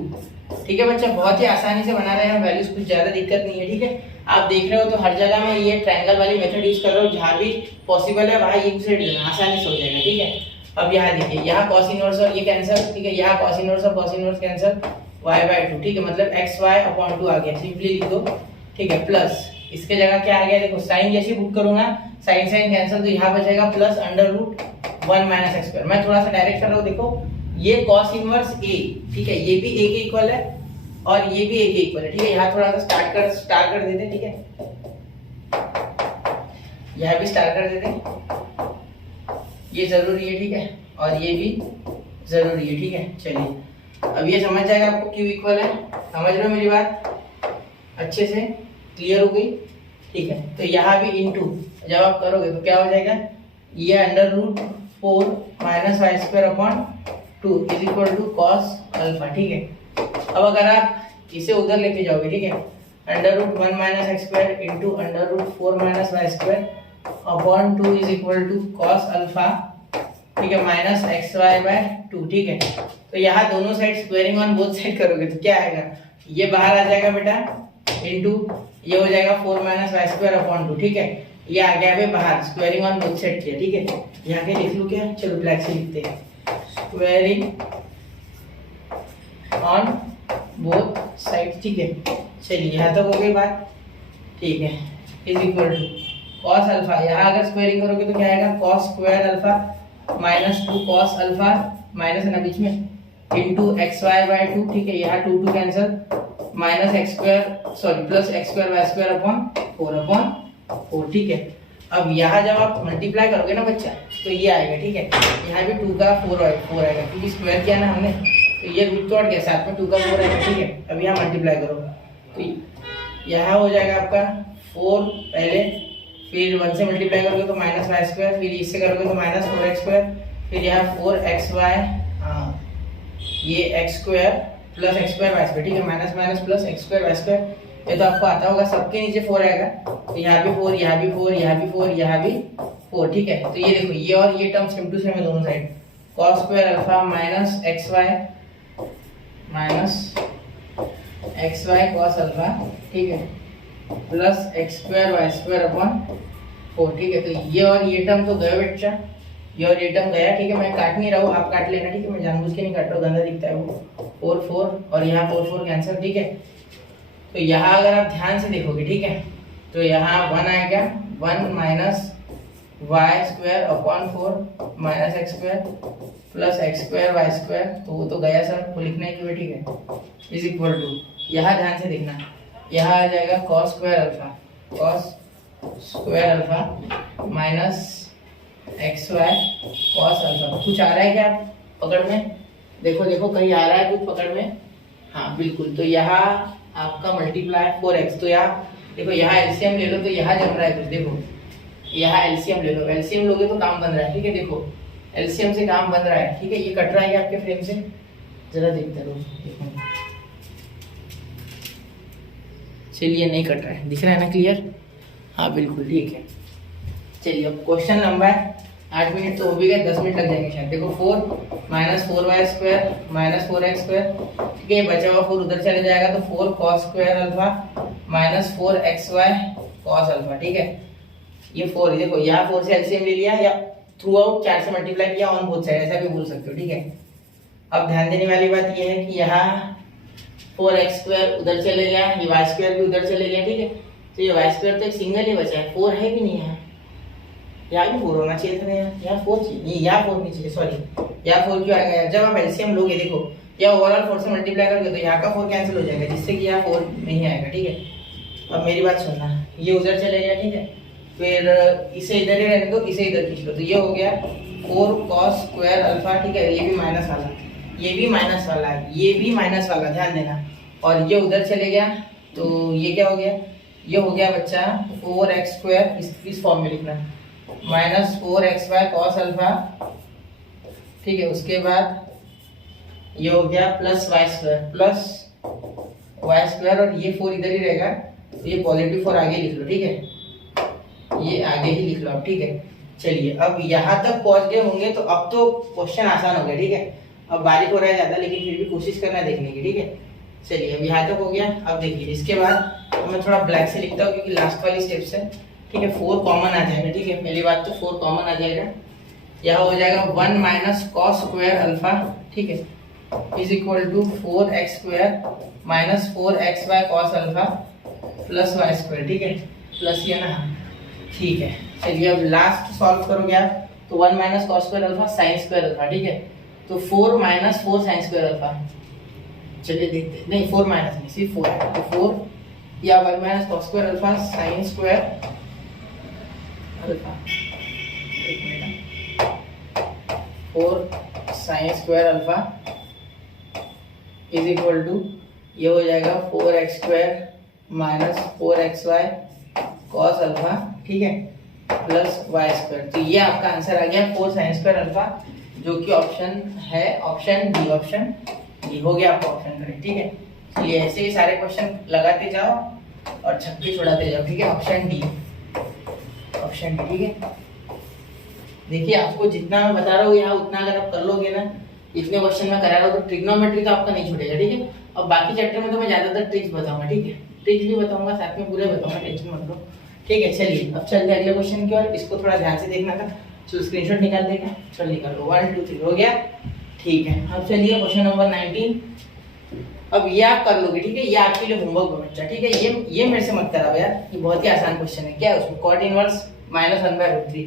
ठीक है बच्चा, बहुत ही आसानी से बना रहे हैं वैल्यूज, कुछ ज्यादा दिक्कत नहीं है, ठीक है, आप देख रहे हो तो हर जगह में ये ट्रायंगल वाली मेथड यूज कर रहे हो, जहाँ भी पॉसिबल है वहाँ ये सेट देना, आसानी से हो जाएगा, ठीक है। अब यहाँ देखिए, यहाँ cos इनवर्स और ये कैंसिल, ठीक है, यहाँ cos इनवर्स और cos इनवर्स कैंसिल, y/2, ठीक है, मतलब xy अपॉन 2 आ गया, सिंपली लिख दो, ठीक है, प्लस इसके जगह क्या आ गया, देखो साइन जैसे पुट करूंगा साइन साइन कैंसिल, तो यहाँ बचेगा plus under root 1 minus x square, मैं थोड़ा सा डायरेक्ट कर रहा हूँ, देखो ये cos इनवर्स a, ठीक है, ये भी a के इक्वल है और ये भी a के इक्वल है, ठीक है, यहाँ थोड़ा सा स्टार कर देते, ठीक है, यहाँ भी स्टार कर देते, ये जरूरी है, ठीक है, और ये भी जरूरी है, ठीक है, चलिए अब ये समझ जाएगा आपको क्यों इक्वल है, समझ रहे हो मेरी बात अच्छे से, क्लियर हो गई, ठीक है, तो यहाँ भी इनटू जब आप करोगे तो क्या हो जाएगा, ये under root 4 minus y square upon 2 is equal to cos alpha, ठीक है। अब अगर आप इसे उधर लेके जाओगे, ठीक है, under root 1 minus x square into under root 4 minus y square upon 2 is equal to cos alpha, ठीक है, माइनस एक्स वाई बाय 2, ठीक है, तो यहाँ दोनों side squaring on both side करोगे तो क्या आएगा, ये बाहर आ जाएगा बेटा, इंटू ये हो जाएगा 4 माइनस वाई स्क्वायर अपॉन 2, ठीक है, ये आ गया भाई बाहर, स्क्वायरिंग ऑन बोथ साइड किया, ठीक है, यहाँ के लिख लो क्या, चलो ब्लैक से लिखते हैं, स्क्वायरिंग ऑन बोथ साइड, ठीक है, चलिए यहाँ तक हो गई बात, ठीक है, is equal to cos alpha, यहाँ अगर स्क्वायरिंग करोगे तो क्या आएगा, cos square alpha minus 2 cos alpha minus है ना बीच में इंटू एक्स वाई बाय 2, ठीक है, यहाँ 2 cancel, minus x square sorry plus x square y square upon 4, ठीक है। अब यहाँ जब आप मल्टीप्लाई करोगे ना बच्चा तो ये आएगा, ठीक है, यहाँ भी 2 का 4 आएगा क्योंकि स्क्वायर किया ना हमने, तो ये रूट तोड़ गया, साथ में 2 का 4 आएगा, ठीक है। अब यहाँ मल्टीप्लाई करो तो यहाँ हो जाएगा आपका 4 पहले, फिर 1 से मल्टीप्लाई करोगे तो माइनस वाई स्क्वायर, फिर इससे करोगे तो माइनस 4x स्क्वायर, फिर यहाँ 4xy, हाँ ये x square plus x square y square, ठीक है, minus minus plus x square y square, ये तो आपको आता होगा, सबके नीचे 4 आएगा, तो यहाँ भी 4, यहाँ भी 4, यहाँ भी 4, यहाँ भी 4, ठीक है। तो ये देखो ये और ये टर्म सेम टू सेम है दोनों side, cos square alpha minus x y cos alpha, ठीक है, plus x square y square upon 4, ठीक है। तो ये और ये टर्म तो गया बच्चा, ये और ये टर्म गया, ठीक है, मैं काट नहीं रहा हूँ, आप काट लेना, ठीक है, मैं जानबूझ के नहीं काट रहा हूँ, गंदा दिखता है वो, 4 और यहाँ 4 कैंसिल, ठीक है। तो यहाँ अगर आप ध्यान से देखोगे, ठीक है, तो यहाँ 1 आएगा, 1 minus y square upon 4 minus x square plus x square y square, तो वो तो गया सर, वो लिखना है कि ठीक है, इज इक्वल टू, यहाँ ध्यान से देखना, यहाँ आ जाएगा cos square alpha, cos square alpha minus x y cos alpha. कुछ आ रहा है क्या पकड़ में? देखो देखो कहीं आ रहा है कुछ पकड़ में? हाँ बिल्कुल। तो यहाँ आपका मल्टीप्लाई 4x, तो यहाँ देखो, यहाँ एलसीएम ले लो तो यहाँ जम रहा है कुछ, देखो यहाँ एलसीएम ले लो, एलसीएम लोगे तो काम बन रहा है, ठीक है, देखो एलसीएम से काम बन रहा है, ठीक है, ये कट रहा है आपके फ्रेम से, जरा देखते रहो, देखो चलिए नहीं कट रहा है, दिख रहा है ना क्लियर? हाँ बिल्कुल ठीक है। चलिए अब क्वेश्चन नंबर 8 मिनट तो हो भी गए, 10 मिनट लग जाएंगे शायद। देखो 4 minus 4y square minus 4x square, ठीक है, बचा हुआ 4 उधर चले जाएगा तो 4 cos square alpha minus 4xy cos alpha, ठीक है, ये 4, देखो यहाँ 4 से एलसीएम ले लिया या थ्रू आउट 4 से मल्टीप्लाई किया ऑन बोथ साइड, ऐसा भी बोल सकते हो, ठीक है। अब ध्यान देने वाली बात ये है कि यहाँ 4x स्क्वायर उधर चले गया, ये y स्क्वायर भी उधर चले गया, ठीक है, तो ये y स्क्वायर तो एक सिंगल ही बचा है, 4 है कि नहीं है? यहाँ भी 4 होना चाहिए था, यहाँ 4 चाहिए, यहाँ 4 नहीं चाहिए, सॉरी यहाँ 4 क्यों आएगा? जब आप एलसीएम लोगे, देखो या ओवरऑल 4 से मल्टीप्लाई करोगे तो यहाँ का 4 कैंसिल हो जाएगा, जिससे कि यहाँ 4 नहीं आएगा, ठीक है। अब मेरी बात सुनना, ये उधर चले गया, ठीक है, फिर इसे इधर ही रहने दो, इसे इधर खींच लो, तो ये हो गया 4 cos स्क्वायर अल्फा, ठीक है, ये भी माइनस वाला, ये भी माइनस वाला है, ये भी माइनस वाला, ध्यान देना, और ये उधर चले गया तो ये क्या हो गया? ये हो गया बच्चा 4x स्क्वायर, इस फॉर्म में लिखना, माइनस 4xy cos अल्फा, ठीक है, उसके बाद ये हो गया प्लस y स्क्वायर, और ये 4 इधर ही रहेगा, तो ये पॉजिटिव 4 आगे लिख लो, ठीक है, ये आगे ही लिख लो आप, ठीक है। चलिए अब यहाँ तक पहुंच गए होंगे तो अब तो क्वेश्चन आसान हो गया, ठीक है, अब बारीक हो रहा है ज्यादा, लेकिन फिर भी कोशिश करना देखने की, ठीक है। चलिए अब यहाँ तक हो गया। अब देखिए इसके बाद मैं थोड़ा ब्लैक से लिखता हूँ क्योंकि लास्ट वाली स्टेप्स है, ठीक है, 4 कॉमन आ जाएगा, ठीक है, पहली बात तो 4 कॉमन आ जाएगा, यहाँ हो जाएगा 1 माइनस कॉस स्क्वायर अल्फा, ठीक है, is equal to 4x square minus 4xy cos alpha plus y square, ठीक है, प्लस ये ना, ठीक है। चलिए अब लास्ट सॉल्व करोगे आप तो 1 minus cos square alpha sine square alpha, ठीक है, तो 4 माइनस 4 साइन स्क्वायर अल्फा, चलिए देखते, नहीं 4 माइनस नहीं, सिर्फ 4 है, तो 4 या 1 minus cos square alpha sine square alpha, 4 sine square alpha is equal to, ये हो जाएगा 4x square minus 4xy cos alpha, ठीक है, प्लस y स्क्वायर, तो ये आपका आंसर आ गया 4 साइन स्क्वायर अल्फा, जो कि ऑप्शन है, ऑप्शन डी हो गया आपका ऑप्शन करेक्ट, ठीक है। चलिए ऐसे ही सारे क्वेश्चन लगाते जाओ और छक्के छुड़ाते जाओ, ठीक है, ऑप्शन डी, ठीक है। देखिए आपको जितना मैं बता रहा हूँ यहाँ उतना अगर आप कर लोगे ना, इतने क्वेश्चन में करा रहा हूँ तो ट्रिग्नोमेट्री तो आपका नहीं छूटेगा, ठीक है। अब बाकी चैप्टर में तो मैं ज्यादातर ट्रिक्स बताऊंगा, ठीक है, ट्रिक्स भी बताऊंगा साथ में पूरे बताऊंगा, टेंशन मत लो, ठीक है। चलिए अब चलते हैं अगले क्वेश्चन की ओर, इसको थोड़ा ध्यान से देखना था, चलो स्क्रीनशॉट निकाल देगा, चलो निकाल लो, 1 2 3 हो गया, ठीक है। अब चलिए क्वेश्चन नंबर 19, अब ये आप कर लोगे, ठीक है, ये आपके लिए होमवर्क है बच्चा, ठीक है, ये मेरे से मत कराओ यार, ये बहुत ही आसान क्वेश्चन है। क्या है उसमें? कॉट इनवर्स -1/√3,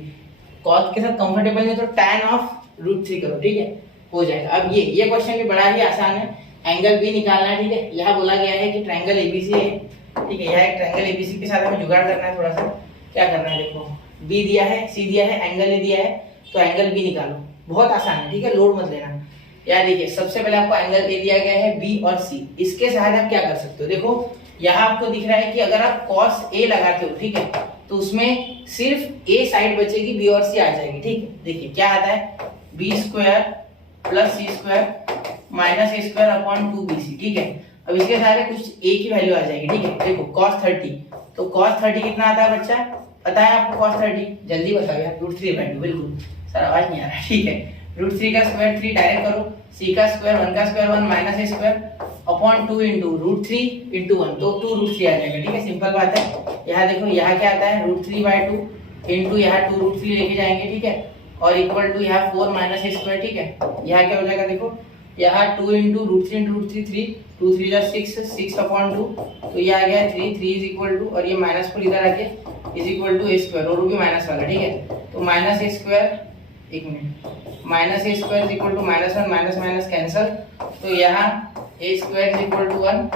कॉट के साथ कंफर्टेबल नहीं तो tan ऑफ √3 करो, ठीक है, हो जाएगा। अब ये क्वेश्चन भी बड़ा ही आसान है, एंगल बी निकालना है, ठीक है, यहाँ बोला गया है कि ट्रायंगल एबीसी है, ठीक है, यहाँ एक ट्रायंगल एबीसी के साथ हमें जुगाड़ करना है, थोड़ा सा क्या करना है, देखो बी दिया है, सी दिया है, एंगल ए दिया है, तो एंगल बी निकालो, बहुत आसान है, ठीक है, लोड मत लेना। यार देखिए सबसे पहले आपको एंगल ए दिया गया है, बी और सी, इसके सहारे आप क्या कर सकते हो, देखो यहाँ आपको दिख रहा है कि अगर आप cos ए लगाते हो, ठीक है, तो उसमें सिर्फ ए साइड बचेगी, बी और सी आ जाएगी, ठीक है। देखिए क्या आता है, B square plus C square minus A square upon 2bc, ठीक है। अब इसके सारे कुछ ए की वैल्यू आ जाएगी, ठीक है, देखो cos 30, तो cos 30 कितना आता है बच्चा, पता है आपको cos 30, जल्दी बताओ यार, √3 वैल्यू, बिल्कुल सर आवाज नहीं आ रहा, ठीक है, √3 का स्क्वायर 3 डायरेक्ट करो, c का स्क्वायर 1 का square 1 minus A square upon 2 into √3 into 1, तो 2√3 आ जाएगा, ठीक है, सिंपल बात है। यहाँ देखो यहाँ क्या आता है, √3/2 इंटू यहाँ 2√3 लेके जाएंगे, ठीक है, और इक्वल टू यहाँ 4 माइनस ए स्क्वायर, ठीक है, यहाँ क्या हो जाएगा, देखो यहाँ 2 इंटू √3 3, 2 3 जा 6 अपॉन 2, तो ये आ गया 3 इज इक्वल टू, और ये -4 इधर आके is equal to A square, और वो भी माइनस वाला, ठीक है, तो माइनस ए स्क्वायर, एक minute, minus A square is equal to minus one, minus minus cancel, तो यहाँ A square is equal to one,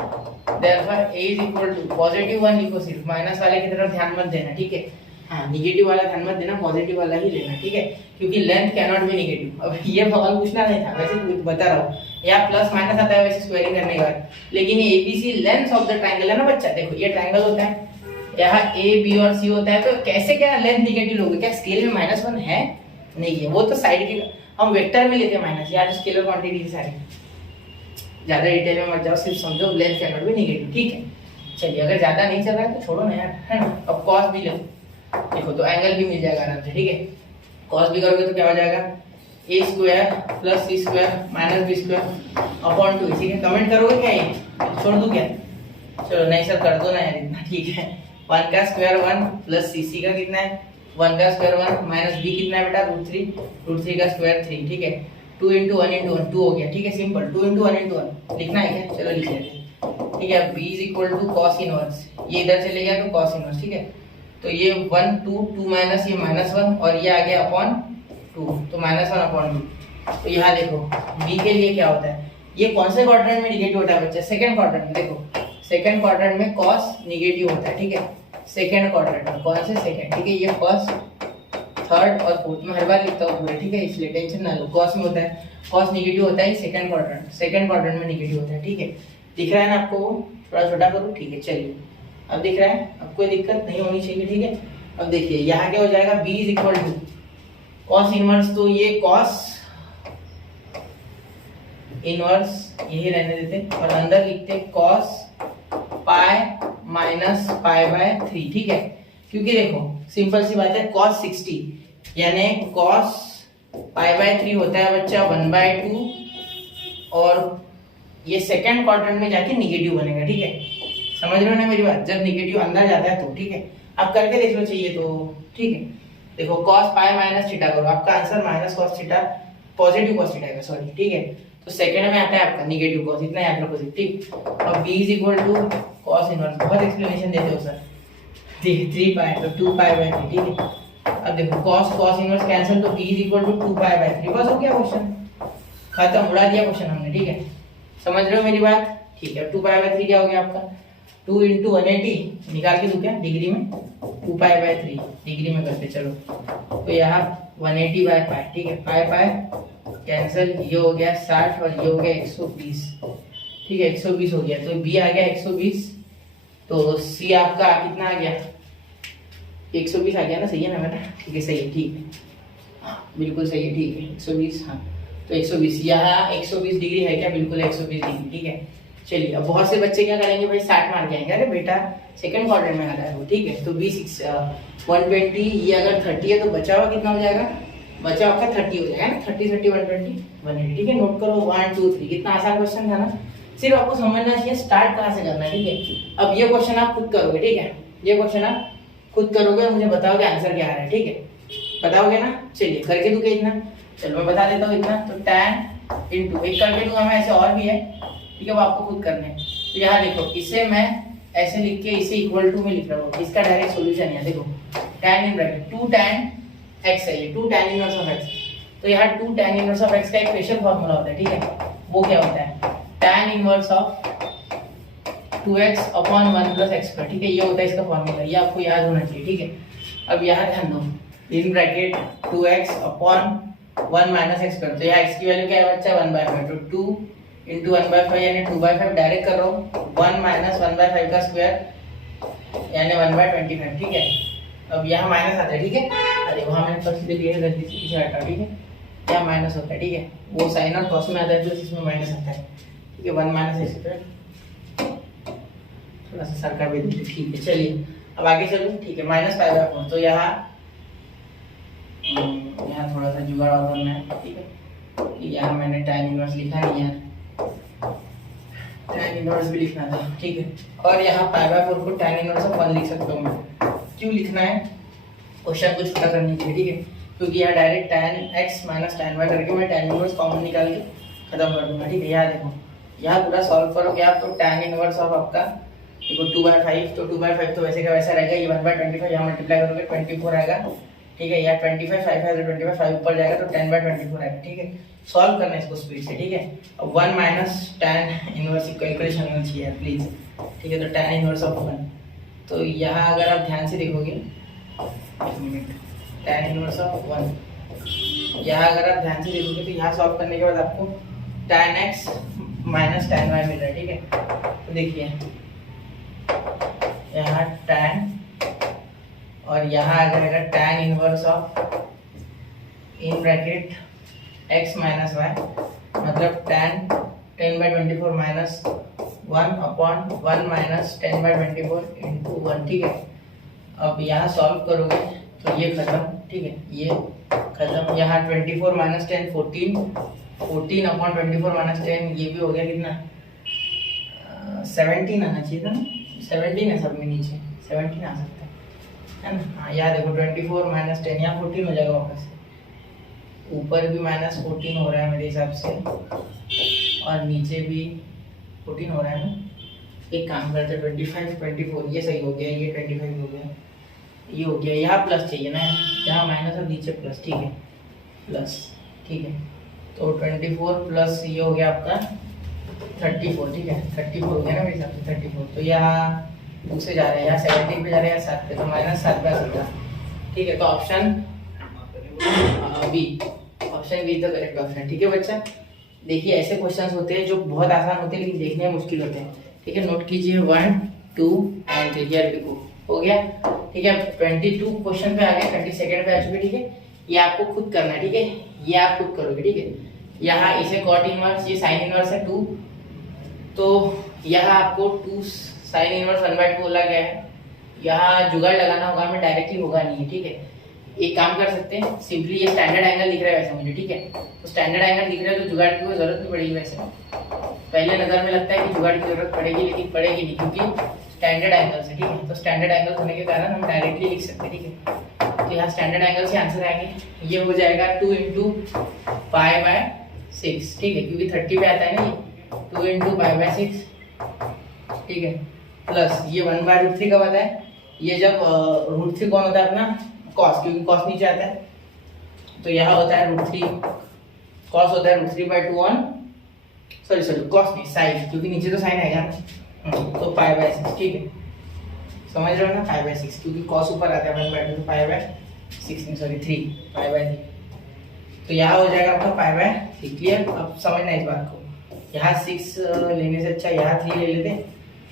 therefore A is equal to positive one लिखो, सिर्फ माइनस वाले की तरफ ध्यान मत देना, ठीक है। हाँ, निगेटिव वाला ध्यान मत देना, पॉजिटिव वाला ही लेना, ठीक है, क्योंकि length can not be negative. अब ये सवाल पूछना नहीं था, वैसे बता रहा हूँ, यहाँ प्लस माइनस आता है वैसे स्क्वायरिंग करने के बाद, लेकिन ये ABC length of the triangle है ना बच्चा, देखो ये ट्रायंगल होता है, यहाँ ए बी और सी होता है, तो कैसे क्या लेंथ निगेटिव लोगे, क्या स्केल में माइनस वन है? नहीं है, वो तो साइड के हम वेक्टर में लेते हैं माइनस, यार स्केलर क्वांटिटी सारी, ज्यादा डिटेल में मत जाओ, सिर्फ समझो length can not be negative, ठीक है। चलिए, अगर ज्यादा नहीं चल रहा है तो छोड़ो ना यार, है ना। अब कॉस भी लो, देखो तो एंगल भी मिल जाएगा आराम से, ठीक है। कॉस भी करोगे तो क्या हो जाएगा, A square plus C square minus B square upon 2, ठीक है। कमेंट करोगे क्या ये, छोड़ दूं क्या? चलो नहीं सर कर दो ना यार इतना, ठीक है। 1 का स्क्वायर 1 प्लस सी का कितना है 1 का स्क्वायर 1 माइनस बी कितना है बेटा √3 का स्क्वायर 3, ठीक है। 2 × 1 × 1 2 हो गया, ठीक है, सिंपल। 2 × 1 × 1 लिखना है क्या? चलो लिख लेते हैं, ठीक है। b is equal to cos inverse, ये इधर चले गया तो कॉस इनवर्स, ठीक है। तो ये 1 2 2 माइनस ये -1 और ये आ गया अपॉन 2, तो -1 अपॉन b। तो यहाँ देखो b के लिए क्या होता है, ये कौन से क्वाड्रेंट में निगेटिव होता है बच्चे? सेकंड क्वाड्रेंट में। देखो सेकंड क्वाड्रेंट में कॉस निगेटिव होता है, ठीक है। सेकंड क्वाड्रेंट में कौन से सेकंड, ठीक है। ये फर्स्ट, थर्ड और फोर्थ में हर बार लिखता हूँ पूरे, ठीक है, इसलिए टेंशन ना लो। कॉस में होता है, कॉस निगेटिव होता है सेकंड क्वाड्रेंट में निगेटिव होता है, ठीक है। दिख रहा है ना आपको? थोड़ा छोटा करो, ठीक है। चलिए अब दिख रहा है, अब कोई दिक्कत नहीं होनी चाहिए, ठीक है। अब देखिए यहाँ क्या हो जाएगा, b is equal to cos inverse, तो ये कॉस इनवर्स यही रहने देते और अंदर लिखते cos pi minus pi by 3, ठीक है। क्योंकि देखो सिंपल सी बात है, कॉस 60 यानी कॉस पाई बाय 3 होता है बच्चा 1/2, और ये सेकंड क्वाड्रेंट में जाके निगेटिव बनेगा, ठीक है। समझ रहे हो ना मेरी बात? जब निगेटिव अंदर जाता है तो, ठीक है। आप करके देख लो चाहिए तो, ठीक है। देखो cos पाई माइनस थीटा करो, आपका answer minus cos theta, positive cos theta है, सॉरी, ठीक है। तो सेकंड में आता है आपका निगेटिव cos, इतना याद रखो, ठीक। और b is equal to cos inverse, बहुत एक्सप्लेनेशन देते हो सर, 3 पाई तो 2 पाई बाय 3, ठीक है। अब देखो cos इनवर्स कैंसिल, तो b is equal to 2 pi by 3, बस हो गया क्वेश्चन खत्म, उड़ा दिया क्वेश्चन हमने, ठीक है। समझ रहे हो मेरी बात? ठीक है। 2 पाई बाय 3 क्या हो गया आपका, 2 × 180 निकाल के दूं क्या डिग्री में, 2 पाई बाय 3 डिग्री में करते चलो, तो यहाँ 180 बाय पाई, ठीक है। पाई पाई कैंसिल, ये हो गया 60 और ये हो गया 120, ठीक है, 120 हो गया, तो b आ गया 120, तो c आपका कितना आ गया 120 आ गया ना, सही है ना बेटा? ठीक है, सही है, ठीक है, हाँ बिल्कुल सही है, ठीक है 120, हाँ तो 120, यहाँ 120 डिग्री है क्या? बिल्कुल 120 डिग्री, ठीक है। चलिए अब बहुत से बच्चे क्या करेंगे भाई, 60 मार के आएंगे, अरे बेटा सेकंड क्वाड्रेंट में आ रहा है वो, ठीक है। तो 120, ये अगर 30 है तो बचा हुआ कितना हो जाएगा, बचा आपका 30 हो जाएगा ना, 30 30 120 180, ठीक है। नोट करो 1 2 3, कितना आसान क्वेश्चन था ना, सिर्फ आपको समझना चाहिए स्टार्ट कहाँ से करना है, ठीक है। अब ये क्वेश्चन आप खुद करोगे, ठीक है, ये क्वेश्चन आप खुद करोगे, मुझे बताओगे आंसर क्या आ रहा है, ठीक है, बताओगे ना? चलिए करके दूंगा इतना, चलो मैं बता देता हूँ इतना, तो tan × एक करके दूंगा मैं, ऐसे और भी है, ठीक है, वो आपको खुद करना है। तो यहाँ देखो इसे मैं ऐसे लिख के इसे इक्वल टू में लिख रहा हूँ, इसका डायरेक्ट सॉल्यूशन है, देखो tan इन ब्रैकेट 2 tan x है, ये 2 tan इनवर्स ऑफ x, तो यहाँ 2 tan इनवर्स ऑफ x का एक स्पेशल फार्मूला होता है, ठीक है। वो क्या होता है, tan inverse of 2x upon 1 + x², ठीक है, ये होता है इसका फार्मूला, ये आपको याद होना चाहिए, ठीक है। अब यहाँ ध्यान दो, in bracket 2x upon 1 - x², तो यहाँ x की वैल्यू क्या है बच्चा 1/5, तो 2 × 1/5 यानी 2/5 डायरेक्ट कर रहा हूँ, 1 - 1/5 का स्क्वायर यानी 1/25, ठीक है। अब यहाँ माइनस आता है, ठीक है, अरे वहाँ मैंने फर्स्ट ले लिया गलती से, पीछे हटा, ठीक है, यहाँ माइनस होता है, ठीक है, वो साइन और कॉस में आता है तो इसमें माइनस आता है, ठीक है। 1 - x², थोड़ा सा सरका भी दीजिए, ठीक है। चलिए अब आगे चलो, ठीक है, -π/4, तो यहाँ थोड़ा सा जुगाड़ और करना है, ठीक है। यहाँ मैंने tan इनवर्स लिखा नहीं यार, tan इनवर्स भी लिखना था, ठीक है। और यहाँ π/4 को tan इनवर्स ऑफ 1 लिख सकता हूँ मैं, क्यों लिखना है, क्वेश्चन को छोटा करने के लिए, ठीक है, क्योंकि यहाँ direct tan x - tan y करके मैं tan इनवर्स कॉमन निकाल के खत्म कर दूंगा, ठीक है। यहाँ देखो, यहाँ पूरा सॉल्व करोगे आप, तो tan इनवर्स ऑफ आपका देखो 2/5, तो 2/5 तो वैसे का वैसा रहेगा, ये 1/25 यहाँ मल्टीप्लाई करोगे 24 आएगा, ठीक है, या 25 5 5 25 5 ऊपर जाएगा तो 10/24 आएगा, ठीक है। सॉल्व करना है इसको स्पीड से, ठीक है। अब 1 माइनस tan इनवर्स कैलकुलेशन होना चाहिए प्लीज, ठीक है। तो tan इनवर्स ऑफ 1, तो यहाँ अगर आप ध्यान से देखोगे, एक मिनट, tan इनवर्स ऑफ 1, यहाँ अगर आप ध्यान से देखोगे तो यहाँ सॉल्व करने के बाद आपको tan x minus tan y मिल रहा है, ठीक है। तो देखिए यहाँ tan और यहाँ आ जाएगा tan inverse of in bracket x minus y, मतलब tan 10/24 माइनस 1/1 माइनस 10/24 इंटू 1, ठीक है। अब यहाँ सॉल्व करोगे तो ये खत्म, ठीक है, ये खत्म। यहाँ 24 माइनस 10 14, 14/24 माइनस 10, ये भी हो गया कितना 17 आना चाहिए था ना, 17 है सब में, नीचे 17 आ सकता है ना। हाँ यहाँ देखो 24 माइनस 10, यहाँ 14 हो जाएगा वापस से, ऊपर भी माइनस 14 हो रहा है मेरे हिसाब से, और नीचे भी 14 हो रहा है ना। एक काम करते हैं 25 24, ये सही हो गया, ये 25 हो गया, ये हो गया। यहाँ प्लस चाहिए ना, यहाँ माइनस और नीचे प्लस, ठीक है, प्लस, ठीक है। तो 24 प्लस ये हो गया आपका 34, ठीक है, 34 हो गया ना मेरे हिसाब से 34। तो यहाँ 2 से जा रहा है, यहाँ 17 पे जा रहा है, यहाँ 7 पे, तो -7/17, ठीक है। तो option B, option B is the correct option, ठीक है बच्चा। देखिए ऐसे क्वेश्चंस होते हैं जो बहुत आसान होते हैं लेकिन देखने में मुश्किल होते हैं, ठीक है। नोट कीजिए 1 2 एंड 3, यार देखो हो गया, ठीक है। 22 क्वेश्चन पे आ गए, 22 पे आ चुके, ठीक है। ये आपको खुद करना है, ठीक है, ये आप खुद करोगे, ठीक है। यहाँ इसे कॉट इनवर्स, ये साइन इनवर्स है 2, तो यहाँ आपको 2 साइन इनवर्स 1/2 बोला गया है। यहाँ जुगाड़ लगाना होगा, हमें डायरेक्टली होगा नहीं, ठीक है। एक काम कर सकते हैं, सिंपली ये स्टैंडर्ड एंगल दिख रहा है वैसे मुझे, ठीक है। तो स्टैंडर्ड एंगल दिख रहा है तो जुगाड़ की कोई जरूरत नहीं पड़ेगी वैसे, पहले नजर में लगता है कि जुगाड़ की जरूरत पड़ेगी, लेकिन पड़ेगी नहीं क्योंकि स्टैंडर्ड एंगल से, ठीक है। तो स्टैंडर्ड एंगल होने के कारण हम डायरेक्टली लिख सकते हैं, ठीक है। तो यहाँ स्टैंडर्ड एंगल से आंसर आएंगे, ये हो जाएगा 2 × π/6, ठीक है, क्योंकि 30 पे आता है ना, ये 2 × π/6, ठीक है, प्लस ये 1/√3 कब आता है, ये जब √3 कौन होता है अपना कॉस, क्योंकि कॉस नीचे आता है, तो यहाँ होता है √3, कॉस होता है √3/2 ऑन, सॉरी कॉस नहीं साइन, क्योंकि नीचे तो साइन आएगा ना, तो π/6, ठीक है, समझ रहे हो ना, π/6, क्योंकि कॉस ऊपर आता है 1/2, तो π/6 नहीं सॉरी 3, π/3, तो यहाँ हो जाएगा आपका π/3, क्लियर। अब समझना इस बात को, यहाँ 6 लेने से अच्छा यहाँ 3 ले लेते,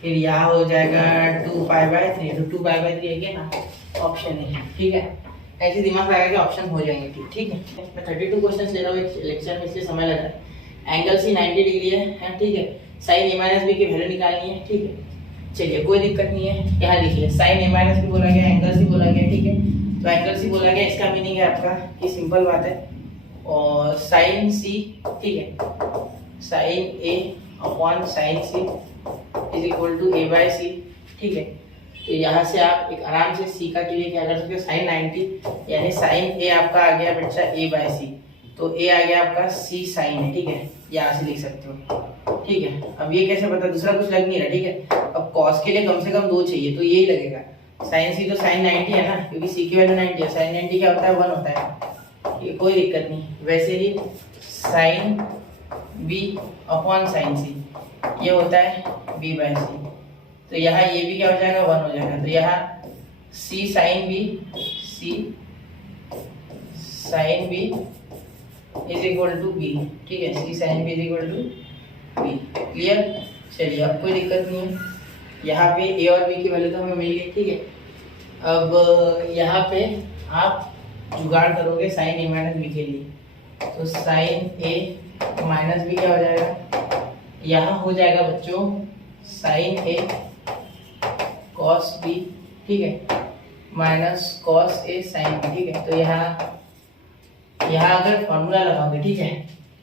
फिर यहाँ हो जाएगा 2π/3, तो 2π/3 है क्या ना, ऑप्शन है, ठीक है। ऐसे दिमाग लगा के ऑप्शन हो जाएंगे, ठीक है। मैं 32 क्वेश्चंस ले रहा हूँ एक लेक्चर में, इसलिए समय लग रहा है। एंगल सी 90 डिग्री है, ठीक है। साइन a - b की वैल्यू निकालनी है, ठीक है। चलिए कोई दिक्कत नहीं है, यहाँ देखिए साइन a - b बोला गया, एंगल सी बोला गया, ठीक है। तो एंगल सी बोला गया, इसका मीनिंग है आपका, ये सिंपल बात है, और साइन सी, ठीक है, sine a/sin c is equal to a/c, ठीक है। तो यहाँ से आप एक आराम से सी का के लिए क्या कर सकते हो, साइन 90, यानी साइन ए आपका आ गया बच्चा a/c, तो a आ गया आपका c साइन है, ठीक है, यहाँ से लिख सकते हो, ठीक है। अब ये कैसे पता, दूसरा कुछ लग नहीं रहा, ठीक है। अब कॉस के लिए कम से कम 2 चाहिए, तो यही लगेगा, साइन सी तो साइन 90 है ना, क्योंकि सी की वैल्यू 90 है, साइन 90 क्या होता है 1 होता है, ये कोई दिक्कत नहीं। वैसे ही साइन b/साइन सी ये होता है b/c, तो यहाँ ये भी क्या हो जाएगा 1 हो जाएगा, तो यहाँ c sine b is equal to b, ठीक है, c sine b is equal to b, clear. चलिए अब कोई दिक्कत नहीं है, यहाँ पे a और b की वैल्यू तो हमें मिल गई, ठीक है। अब यहाँ पे आप जुगाड़ करोगे साइन a - b के लिए, तो साइन a - b क्या हो जाएगा, यहाँ हो जाएगा बच्चों साइन a cos b, ठीक है, minus cos a sin b, ठीक है। तो यहाँ अगर फॉर्मूला लगाओगे, ठीक है,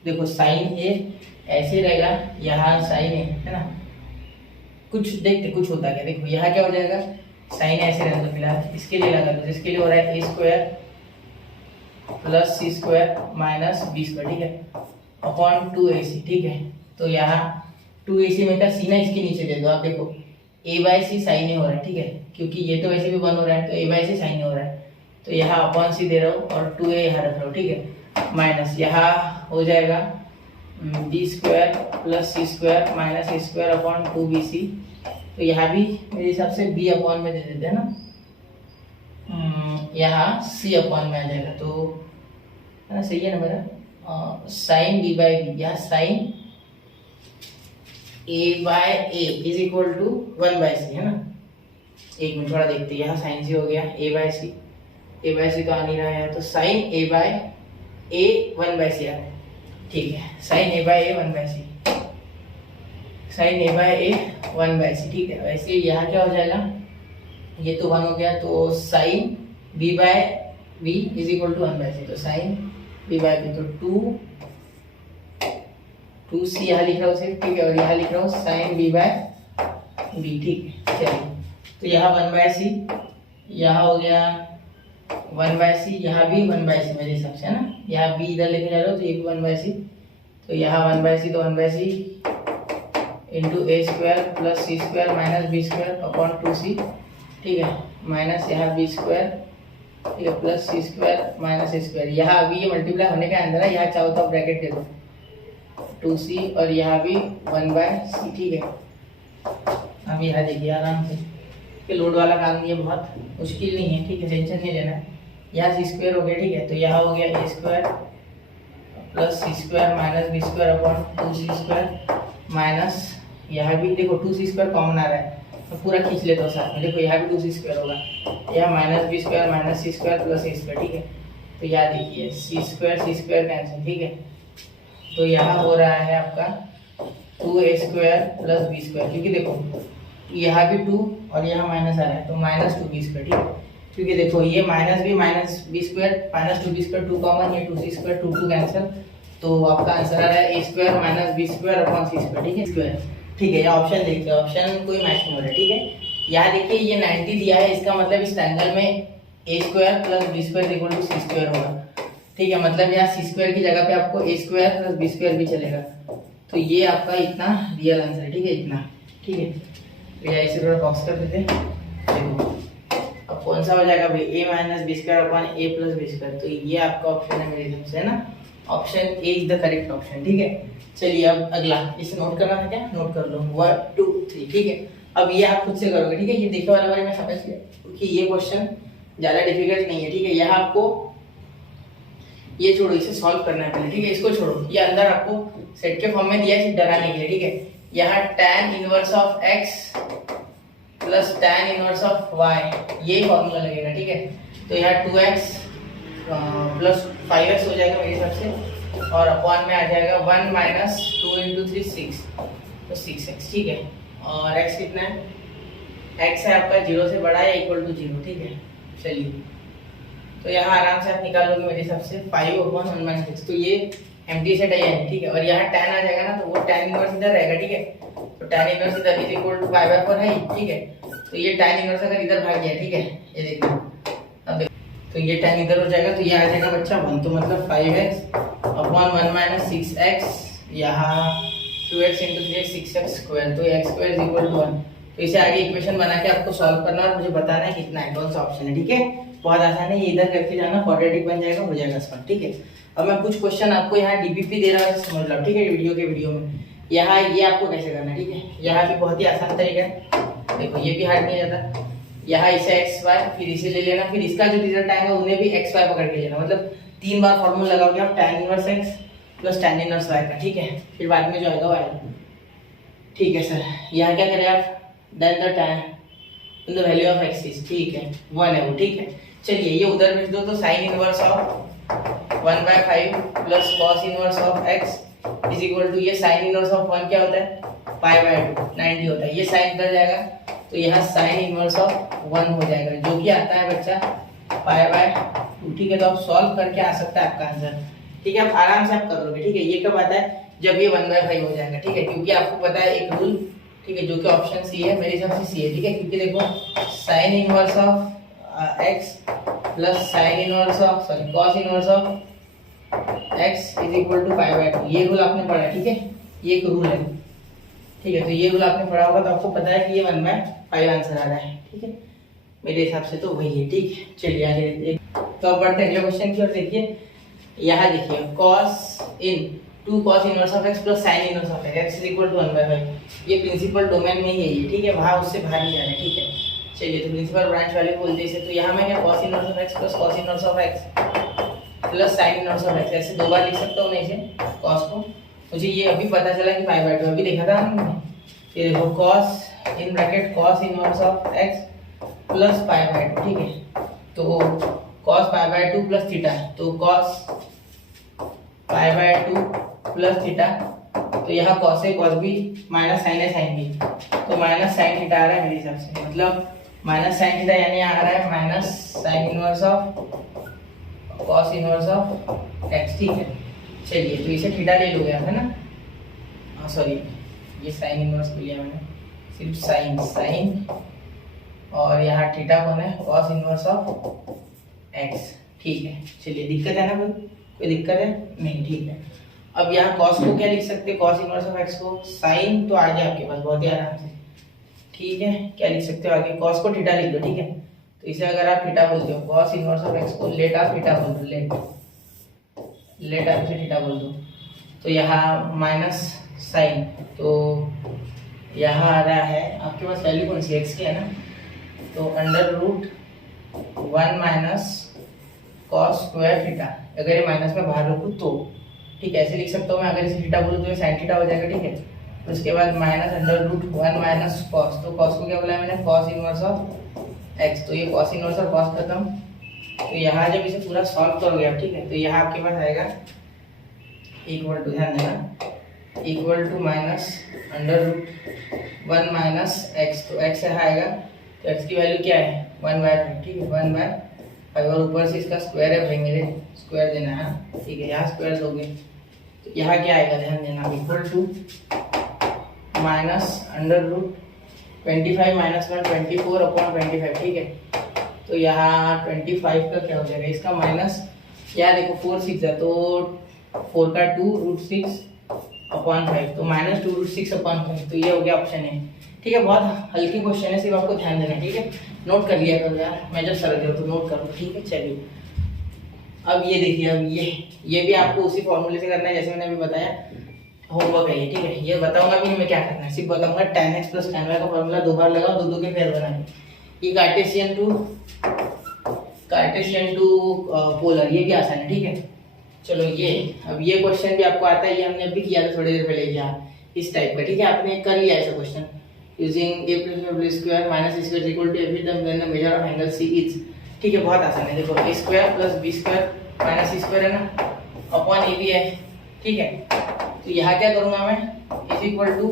देखो साइन a ऐसे रहेगा, यहाँ साइन a है ना, कुछ देखते कुछ होता क्या, देखो यहाँ क्या हो जाएगा, साइन ऐसे रहेगा, फिलहाल इसके लिए लगा दो, जिसके लिए हो रहा है a² + c² - b², ठीक है, अपॉन 2ac, ठीक है। तो यहाँ 2ac में था c ना, इसके नीचे दे दो, आप देखो a/c sin a हो रहा है, ठीक है, क्योंकि ये तो वैसे भी 1 हो रहा है, तो a/c sin a हो रहा है, तो यहाँ अपॉन सी दे रहा हूँ और 2a यहाँ रख रहा हूँ, ठीक है। माइनस यहाँ हो जाएगा B square plus C square minus A square upon 2bc। तो यहाँ भी मेरे हिसाब से b अपॉन में दे देते हैं ना, यहाँ c अपॉन में आ जाएगा, तो है ना, सही है ना मेरा। साइन b बाई बी, यहाँ sine a by A is equal to 1/c, है ना। एक मिनट थोड़ा देखते हैं, यहाँ साइन सी हो गया a बाय सी, तो आ नहीं रहा है, तो sine a by A 1/c आ रहा है, ठीक है। Sine a by A 1/c, sine a by A 1/c, ठीक है। वैसे यहाँ क्या हो जाएगा, ये तो 1 हो गया, तो sine b by B is equal to 1/c, तो साइन b बाय बी, तो 2c यहाँ लिख रहा हूँ सिर्फ, ठीक है। और यहाँ लिख रहा हूँ साइन b बाय बी, ठीक है। चलिए, तो यहाँ 1/c, यहाँ हो गया 1/c, यहाँ भी 1/c मेरे हिसाब से, है ना। यहाँ b इधर लेके जा रहा हूँ, तो ये भी 1/c, तो यहाँ 1/c, तो 1/c into A square plus C square minus B square upon 2c, ठीक है। माइनस यहाँ बी स्क्वायर, ठीक है, plus C square minus A square. यहाँ अभी ये मल्टीप्लाई होने का अंदर है, यहाँ चाहो तो ब्रैकेट दे दो 2c, और यहाँ भी 1/c, ठीक है। अब यहाँ देखिए आराम से, कि लोड वाला काम नहीं है, बहुत मुश्किल नहीं है, ठीक है, टेंशन नहीं लेना है। यहाँ सी स्क्वायर हो गया, ठीक है, तो यहाँ हो गया A square plus C square minus B square upon 2c square minus, यहाँ भी देखो 2c स्क्वायर कॉमन आ रहा है, तो पूरा खींच लेता हूँ साथ में, देखो यहाँ भी 2c स्क्वायर होगा, यहाँ माइनस बी स्क्वायर माइनस सी स्क्वायर प्लस ए स्क्वायर, ठीक है। तो यहाँ देखिए सी स्क्वायर कैंसिल, ठीक है। तो यहाँ हो रहा है आपका 2a square plus B square, क्योंकि देखो यहाँ भी 2 और यहाँ माइनस आ रहा है, तो माइनस 2b स्क्वायर, ठीक है। क्योंकि देखो ये minus B square minus 2b square 2 common, ये 2c स्क्वायर 2 कैंसिल, तो आपका आंसर आ रहा है A square minus B square upon C square, ठीक है, स्क्वायर, ठीक है। यहाँ ऑप्शन देखते हैं, ऑप्शन कोई मैच नहीं हो रहा है, ठीक है। यहाँ देखिए ये 90 दिया है, इसका मतलब इस ट्रायंगल में A square plus B square equal to C square होगा, ठीक है। मतलब यहाँ सी स्क्वायर की जगह पे आपको ए स्क्वायर प्लस बी स्क्वायर भी चलेगा, तो ये आपका इतना रियल आंसर है, ठीक है, इतना, ठीक है। तो यहाँ इसे थोड़ा बॉक्स कर देते हैं, देखो अब कौन सा हो जाएगा भाई, ए माइनस बी स्क्वायर अपॉन ए प्लस बी स्क्वायर, तो ये आपका ऑप्शन है मेरे हिसाब से, है ना। Option A is the correct option, ठीक है। चलिए अब अगला, इसे नोट करना है क्या, नोट कर लो 1 2 3, ठीक है। अब ये आप खुद से करोगे, ठीक है। ये देखने वाला बारे में समझ गया, क्योंकि ये क्वेश्चन ज्यादा डिफिकल्ट नहीं है, ठीक है। यहाँ आपको ये छोड़ो, इसे सॉल्व करना है पहले, ठीक है। इसको छोड़ो, ये अंदर आपको सेट के फॉर्म में दिया है डराने के लिए, ठीक है। यहाँ tan inverse of x plus tan inverse of y, ये फॉर्मूला लगेगा, ठीक है। तो यहाँ 2x प्लस 5x हो जाएगा मेरे हिसाब से, और अपॉन में आ जाएगा 1 माइनस 2 इंटू 3 6, तो 6x, ठीक है। और x कितना है, x है आपका 0 से बड़ा है इक्वल टू 0, ठीक है। चलिए, तो यहाँ आराम से आप निकालोगे मेरे हिसाब से 5 अपॉन 1 माइनस 6, तो ये एम्प्टी सेट है, ठीक है। और यहाँ tan आ जाएगा ना, तो वो tan इनवर्स इधर रहेगा, ठीक है। तो tan इनवर्स इधर इज इक्वल टू 5/4 है, ठीक है। तो ये tan इनवर्स अगर इधर भाग गया, ठीक है, ये देखो, अब देखो, तो ये tan इधर हो जाएगा, तो ये आ जाएगा बच्चा 1, तो मतलब 5x अपॉन 1 माइनस 6x, यहाँ 2x into 3x 6x square, तो x square is equal to 1। तो इसे आगे इक्वेशन बना के आपको सॉल्व करना और मुझे बताना है कितना है, कौन सा ऑप्शन है, ठीक है। बहुत आसान है, ये इधर करके जाना, क्वाड्रेटिक बन जाएगा, हो जाएगा इसका, ठीक है। अब मैं कुछ क्वेश्चन आपको यहाँ डीबीपी दे रहा हूँ, समझ लो, ठीक है, वीडियो में। यहाँ ये आपको कैसे करना है, ठीक है। यहाँ भी बहुत ही आसान तरीका है, देखो ये भी हार्ड नहीं जाता। यहाँ इसे एक्स वाई, फिर इसे ले लेना, फिर इसका जो रिजल्ट आएगा उन्हें भी एक्स वाई पकड़ के लेना, मतलब 3 बार फॉर्मूला लगाओगे आप tan inverse x plus tan inverse y का, ठीक है। फिर बाद में जो आएगा वो आएगा, ठीक है सर। यहाँ क्या करें आप, then the tan the value of x is, ठीक है, 1 है वो, ठीक है। चलिए ये उधर भेज दो, तो sine inverse of 1/5 plus cos inverse of x is equal to, ये साइन इनवर्स ऑफ 1 क्या होता है, π/2 90 होता है, ये साइन इधर जाएगा, तो यहाँ साइन इनवर्स ऑफ 1 हो जाएगा, जो कि आता है बच्चा π/2, ठीक है। तो आप सॉल्व करके आ सकता है आपका आंसर, ठीक है। आप आराम से आप कर लोगे, ठीक है। ये कब आता है, जब ये 1/5 हो जाएगा, ठीक है, क्योंकि आपको पता है एक रूल, ठीक है, जो कि ऑप्शन सी है, मेरे हिसाब से सी है, ठीक है। क्योंकि देखो sine inverse of x plus sine inverse of cos inverse of x is equal to π/2, ये रूल आपने पढ़ा है, ठीक है। ये एक रूल है, ठीक है। तो ये रूल आपने पढ़ा होगा, तो आपको पता है कि ये 1/5 आंसर आ रहा है, ठीक है। मेरे हिसाब से तो वही है। ठीक है, चलिए आगे देखते। तो अब बढ़ते हैं अगले क्वेश्चन की ओर। देखिए यहाँ देखिए cos in 2 cos inverse of x plus sine inverse of x is equal to 1/5। ये प्रिंसिपल डोमेन में ही है ये, ठीक है, वहाँ उससे बाहर नहीं जाना है। ठीक है, चलिए तो प्रिंसिपल ब्रांच वाले बोलते हैं इसे। तो यहाँ मैं क्या cos inverse of x plus cos inverse of x plus sine inverse of x ऐसे दो बार लिख सकता हूँ मैं इसे cos को। मुझे ये अभी पता चला कि π/2 अभी देखा था हमने। ये देखो cos in bracket cos inverse of x plus π/2। ठीक है, तो cos π/2 प्लस थीटा, तो cos π/2 प्लस थीटा, तो यहाँ cos है cos भी माइनस साइन है साइन भी, तो माइनस साइन थीटा आ रहा है मेरे हिसाब से। मतलब माइनस साइन थीटा यानी आ रहा है minus sign inverse of cos inverse of x। ठीक है, चलिए तो इसे थीटा ले लोगे आप, है ना। हाँ सॉरी, ये साइन इनवर्स को लिया मैंने, सिर्फ साइन साइन, और यहाँ थीटा कौन है cos इनवर्स ऑफ x। ठीक है, चलिए दिक्कत है ना कोई दिक्कत है नहीं। ठीक है, अब यहाँ cos को क्या लिख सकते हैं, cos इनवर्स ऑफ x को साइन तो आ गया आपके पास बहुत ही आराम से। ठीक है, क्या लिख सकते हो आगे, cos को थीटा लिख दो। ठीक है, तो इसे अगर आप थीटा बोलते हो cos इनवर्स ऑफ x को लेट आप थीटा बोल दो, लेट आप इसे थीटा बोल दो। तो यहाँ माइनस साइन, तो यहाँ आ रहा है आपके पास वैल्यू कौन सी x की है ना, तो under root 1 minus cos square theta. अगर ये माइनस में बाहर रखूँ तो ठीक है ऐसे लिख सकता हूँ मैं। अगर इसे थीटा बोलूँ तो ये साइन थीटा हो जाएगा। ठीक है, तो उसके बाद minus under root 1 minus cos, तो cos को क्या बोला मैंने cos इनवर्स ऑफ x, तो ये cos इनवर्स और cos खत्म। तो यहाँ जब इसे पूरा सॉल्व करोगे आप, ठीक है, तो यहाँ आपके पास आएगा इक्वल टू, ध्यान देना, equal to minus under root 1 minus x, तो x यहाँ आएगा, तो x की वैल्यू क्या है 1/5। ठीक है, 1/5, और ऊपर से इसका स्क्वायर है भाई, मेरे स्क्वायर देना है। ठीक है, यहाँ स्क्वायर दोगे तो यहाँ क्या आएगा, ध्यान देना, equal to minus under root 25 minus 1 24/25। ठीक है, तो यहाँ 25 का क्या हो जाएगा, इसका माइनस, यहाँ देखो 4 6 है, तो 4 का 2 √6/5, तो माइनस 2 √6/5। तो ये हो गया ऑप्शन है। ठीक है, बहुत हल्की क्वेश्चन है, सिर्फ आपको ध्यान देना। ठीक है, नोट कर लिया करो यार, मैं जब सर दे तो नोट करो। ठीक है, चलिए अब ये देखिए, अब ये भी आपको उसी फॉर्मूले से करना है जैसे मैंने अभी बताया, होमवर्क है ये। ठीक है, ये बताऊंगा भी नहीं मैं क्या करना है, सिर्फ बताऊंगा tan x plus tan y का फॉर्मूला 2 बार लगाओ, 2 के पेयर बनाए। ये कार्टेशियन टू पोलर, ये भी आसान है। ठीक है, चलो ये अब ये क्वेश्चन भी आपको आता है, ये हमने अभी किया था थोड़ी देर पहले, यहाँ इस टाइप का। ठीक है, आपने कर लिया ऐसा question using a plus b square minus c square equal to every term when the measure of angle c is। ठीक है, बहुत आसान है। देखो a square plus b square minus c square है ना, अपॉन a भी है। ठीक है, तो यहाँ क्या करूँगा मैं, is equal to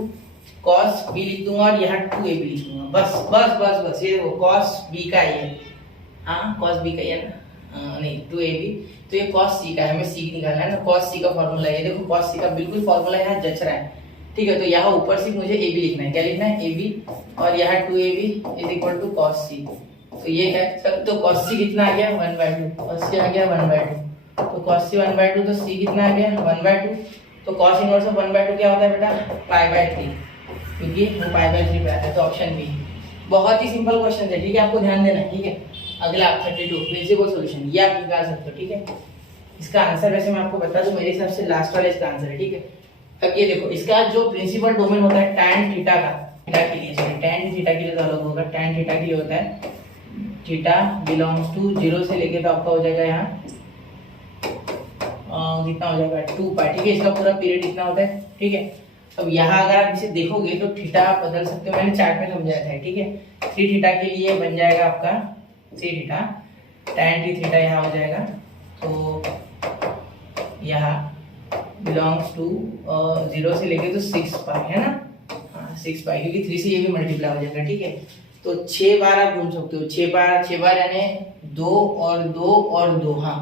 cos b लिख दूंगा और यहाँ 2ab लिख दूंगा। बस बस बस बस, ये देखो cos b का ही है, हाँ cos b का ही है ना, नहीं 2ab, तो ये cos c का है, हमें c निकालना है ना, cos c का फॉर्मूला है। ये देखो cos c का बिल्कुल फॉर्मूला यहाँ जच रहा है। ठीक है, तो यहाँ ऊपर सिर्फ मुझे ab लिखना है, क्या लिखना है ab, और यहाँ 2ab is equal to cos c। तो ये है, तो cos c कितना आ गया 1/2, cos c आ गया 1/2, तो cos c 1/2, तो c कितना आ गया 1/2, तो cos इनवर्स ऑफ 1/2 क्या होता है बेटा π/3, क्योंकि वो π/3 पे आता है, तो ऑप्शन बी। बहुत ही सिंपल क्वेश्चन है। ठीक है, आपको ध्यान देना है। ठीक है, अगला 32 प्रिंसिपल सॉल्यूशन, ये आप निकाल सकते हो। ठीक है, इसका आंसर वैसे मैं आपको बता दूं, मेरे हिसाब से लास्ट वाला इसका आंसर है। ठीक है, अब ये देखो, इसका जो प्रिंसिपल डोमेन होता है tan थीटा का, थीटा के लिए, सॉरी tan थीटा के लिए तो अलग होगा, tan थीटा के लिए होता है थीटा बिलोंग्स टू 0 से लेके, तो आपका हो जाएगा यहाँ कितना हो जाएगा 2π। ठीक है, इसका पूरा पीरियड इतना होता है। ठीक है, अब यहाँ अगर आप इसे देखोगे तो थीटा बदल सकते हो, मैंने चार्ट में समझाया था। ठीक है, 3 थीटा के लिए बन जाएगा आपका 3 थीटा, tan 3 थीटा यहाँ हो जाएगा, तो यहाँ बिलोंग्स टू 0 से लेके तो 6π है ना, हाँ 6π, क्योंकि 3 से ये भी मल्टीप्लाई हो जाएगा। ठीक है, तो 6 बार आप घूम सकते हो, 6 बार यानी 2 और 2 और 2, हाँ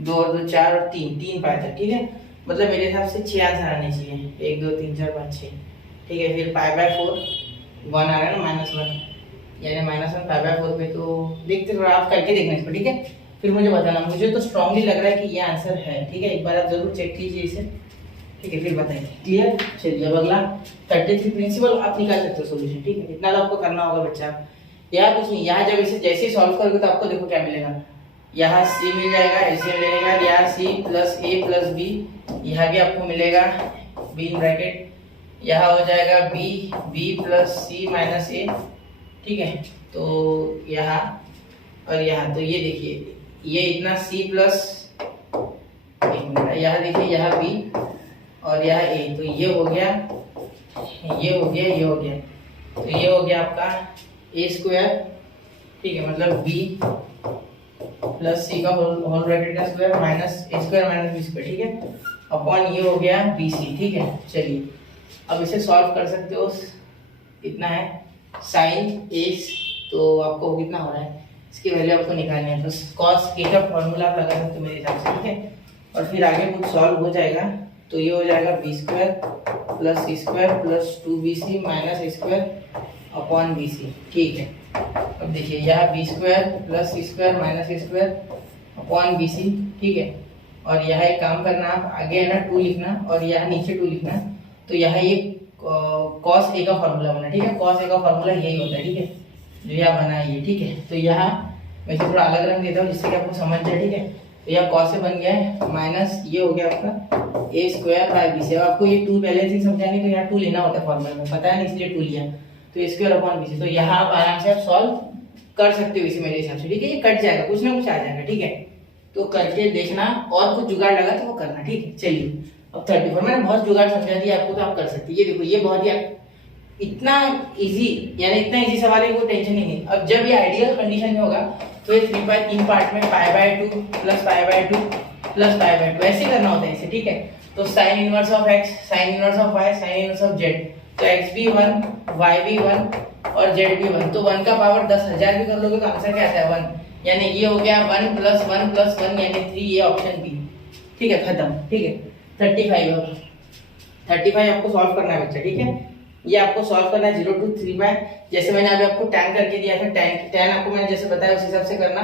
2 और 2 4 और 3 पाए तक। ठीक है, मतलब मेरे हिसाब से 6 आंसर आने चाहिए, 1 2 3 4 5 6। ठीक है, फिर π/4 1 आ रहा है ना, -1 यानी -1 π/4 पे, तो देखते थोड़ा आप करके देखना इसको। ठीक है, फिर मुझे बताना, मुझे तो स्ट्रांगली लग रहा है कि ये आंसर है। ठीक है, एक बार आप जरूर चेक कीजिए इसे। ठीक है, फिर बताइए। क्लियर? चलिए अब अगला 33 प्रिंसिपल आप निकाल सकते हो सोल्यूशन। ठीक है, इतना तो आपको करना होगा बच्चा, यहाँ कुछ नहीं, यहाँ जब इसे जैसे ही सॉल्व करोगे तो आपको देखो क्या मिलेगा, यहाँ सी मिल जाएगा, ऐसे मिलेगा, यहाँ सी प्लस ए प्लस बी, यहाँ भी आपको मिलेगा बी इन ब्रैकेट, यहाँ हो जाएगा B B plus c minus ए, ठीक है। तो यहाँ और यहाँ, तो ये देखिए ये इतना सी प्लस, यहाँ देखिए यहाँ बी और यहाँ ए, तो ये हो गया, ये हो गया, ये हो गया, तो ये हो गया आपका ए स्क्वायर, ठीक है, मतलब बी प्लस सी का होल ब्रैकेट का square minus A square minus B square, ठीक है, अपॉन ये हो गया बी सी, ठीक है। चलिए अब इसे सॉल्व कर सकते हो, इतना है साइन ए, तो आपको कितना हो रहा है, इसकी वैल्यू आपको निकालनी है, तो कॉस ए का फॉर्मूला आप लगा सकते हो मेरे हिसाब से, ठीक है। और फिर आगे कुछ सॉल्व हो जाएगा, तो ये हो जाएगा B square plus C square plus 2bc minus A square upon B C, ठीक है। अब देखिए यहाँ B square plus C square minus A square upon B C, ठीक है। और यहाँ एक काम करना, आप आगे है ना 2 लिखना और यहाँ नीचे 2 लिखना, तो यहाँ ये कॉस ए का फॉर्मूला बना, ठीक है, कॉस ए का फॉर्मूला यही होता है, ठीक है, जो यहाँ बना है ये, ठीक है। तो यहाँ मैं इसे थोड़ा अलग रंग देता हूँ जिससे कि आपको समझ जाए, ठीक है। तो यहाँ कॉस ए बन गया है माइनस ये हो गया आपका ए स्क्वायर बाय बी सी। अब आपको ये 2 पहले से समझाएंगे तो यहाँ 2 लेना होता है फॉर्मूला में, पता है ना, इसलिए 2 लिया, तो ए स्क्वायर अपॉन बी सी। तो यहाँ आप आराम से आप सॉल्व कर सकते हो इसे मेरे हिसाब से, ठीक है, ये कट जाएगा, कुछ ना कुछ आ जाएगा, ठीक है। तो करके देखना, और कुछ जुगाड़ लगा तो वो करना, ठीक है। चलिए अब 34, मैंने बहुत जुगाड़ समझा दिया आपको, तो आप कर सकते हैं। ये देखो ये बहुत ही इतना इजी, यानी इतना इजी सवाल है, कोई टेंशन नहीं है। अब जब ये आइडियल कंडीशन में होगा तो ये 3 पार्ट में π/2 प्लस π/2 प्लस π/2 ऐसे करना होता है इसे, ठीक है। तो sine inverse of x, sign inverse of y, sign inverse of z, तो x भी 1, y भी 1 और z भी 1, तो 1 का पावर 10,000 भी कर लोगे तो आंसर क्या आता है 1, यानी ये हो गया 1 + 1 + 1 यानी 3, ये ऑप्शन बी, ठीक है, खत्म, ठीक है। 35 होगा, 35 आपको सॉल्व करना है बच्चा, ठीक है। ये आपको सॉल्व करना है 0 to 3 जैसे मैंने अभी आपको tan करके दिया था, tan आपको मैंने जैसे बताया उस हिसाब से करना।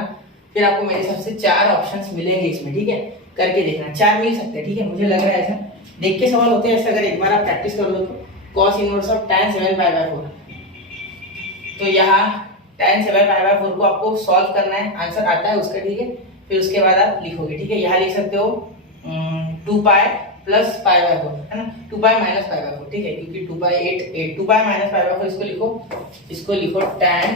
फिर आपको मेरे हिसाब से 4 ऑप्शंस मिलेंगे इसमें, ठीक है, करके देखना, 4 मिल सकते हैं, ठीक है, मुझे लग रहा है ऐसा देख के सवाल होते हैं ऐसा। अगर एक बार आप प्रैक्टिस कर लो तो cos इनवर्स ऑफ tan 7π/4, तो यहाँ tan 7π/4 को आपको सॉल्व करना है, आंसर आता है उसका, ठीक है। फिर उसके बाद आप लिखोगे, ठीक है, यहाँ लिख सकते हो 2π प्लस π/4, है ना, 2π माइनस π/4, ठीक है, क्योंकि 2π 8, 2π माइनस π/4 इसको लिखो tan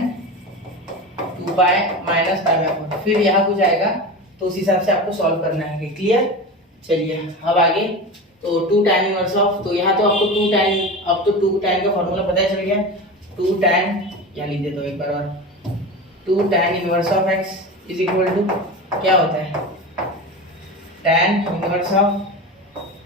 2π माइनस π/4, फिर यहाँ कुछ आएगा तो उस हिसाब से आपको सॉल्व करना है, क्लियर। चलिए अब आगे, तो 2 tan इनवर्स ऑफ, तो यहाँ तो आपको 2 tan, अब तो 2 tan का फॉर्मूला पता चल गया, 2 tan, यहाँ लिख देता हूँ एक बार और, 2 tan inverse of x is equal to क्या होता है, tan inverse of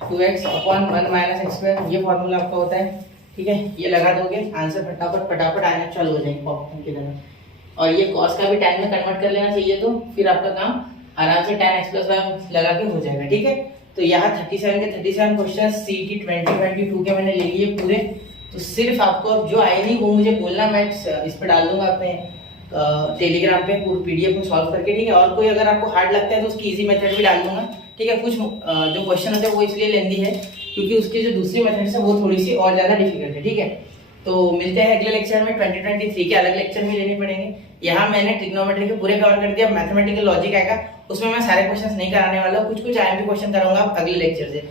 2x upon 1 minus x square, ये फॉर्मूला आपका होता है, ठीक है। ये लगा दोगे, आंसर फटाफट आना चालू हो जाएंगे पॉपकॉर्न की तरह। और ये cos का भी tan में कन्वर्ट कर लेना चाहिए, तो फिर आपका काम आराम से tan x + y लगा के हो जाएगा, ठीक है। तो यहाँ 37 के 37 क्वेश्चन CET 2022 के मैंने ले लिए पूरे। तो सिर्फ आपको अब जो आए नहीं वो मुझे बोलना, मैं इस पर डाल दूंगा अपने टेलीग्राम पे पूरी PDF में सॉल्व करके, ठीक है। और कोई अगर आपको हार्ड लगता है तो उसकी इजी मेथड भी डाल दूंगा, ठीक है। कुछ जो क्वेश्चन होते हैं वो इसलिए लेंदी है क्योंकि उसकी जो दूसरी मेथड है वो थोड़ी सी और ज़्यादा डिफिकल्ट है, ठीक है। तो मिलते हैं अगले लेक्चर में, 2023 के अलग लेक्चर में लेने पड़ेंगे। यहाँ मैंने ट्रिग्नोमेट्री के पूरे कवर कर दिया, मैथमेटिकल लॉजिक आएगा, उसमें मैं सारे क्वेश्चंस नहीं कराने वाला हूँ, कुछ IMP क्वेश्चन कराऊंगा अगले लेक्चर से।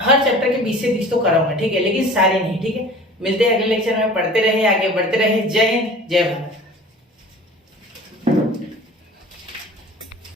हर चैप्टर के 20 से 30 तो कराऊंगा, ठीक है, लेकिन सारे नहीं, ठीक है। मिलते हैं अगले लेक्चर में, पढ़ते रहे, आगे बढ़ते रहे। जय हिंद, जय भारत।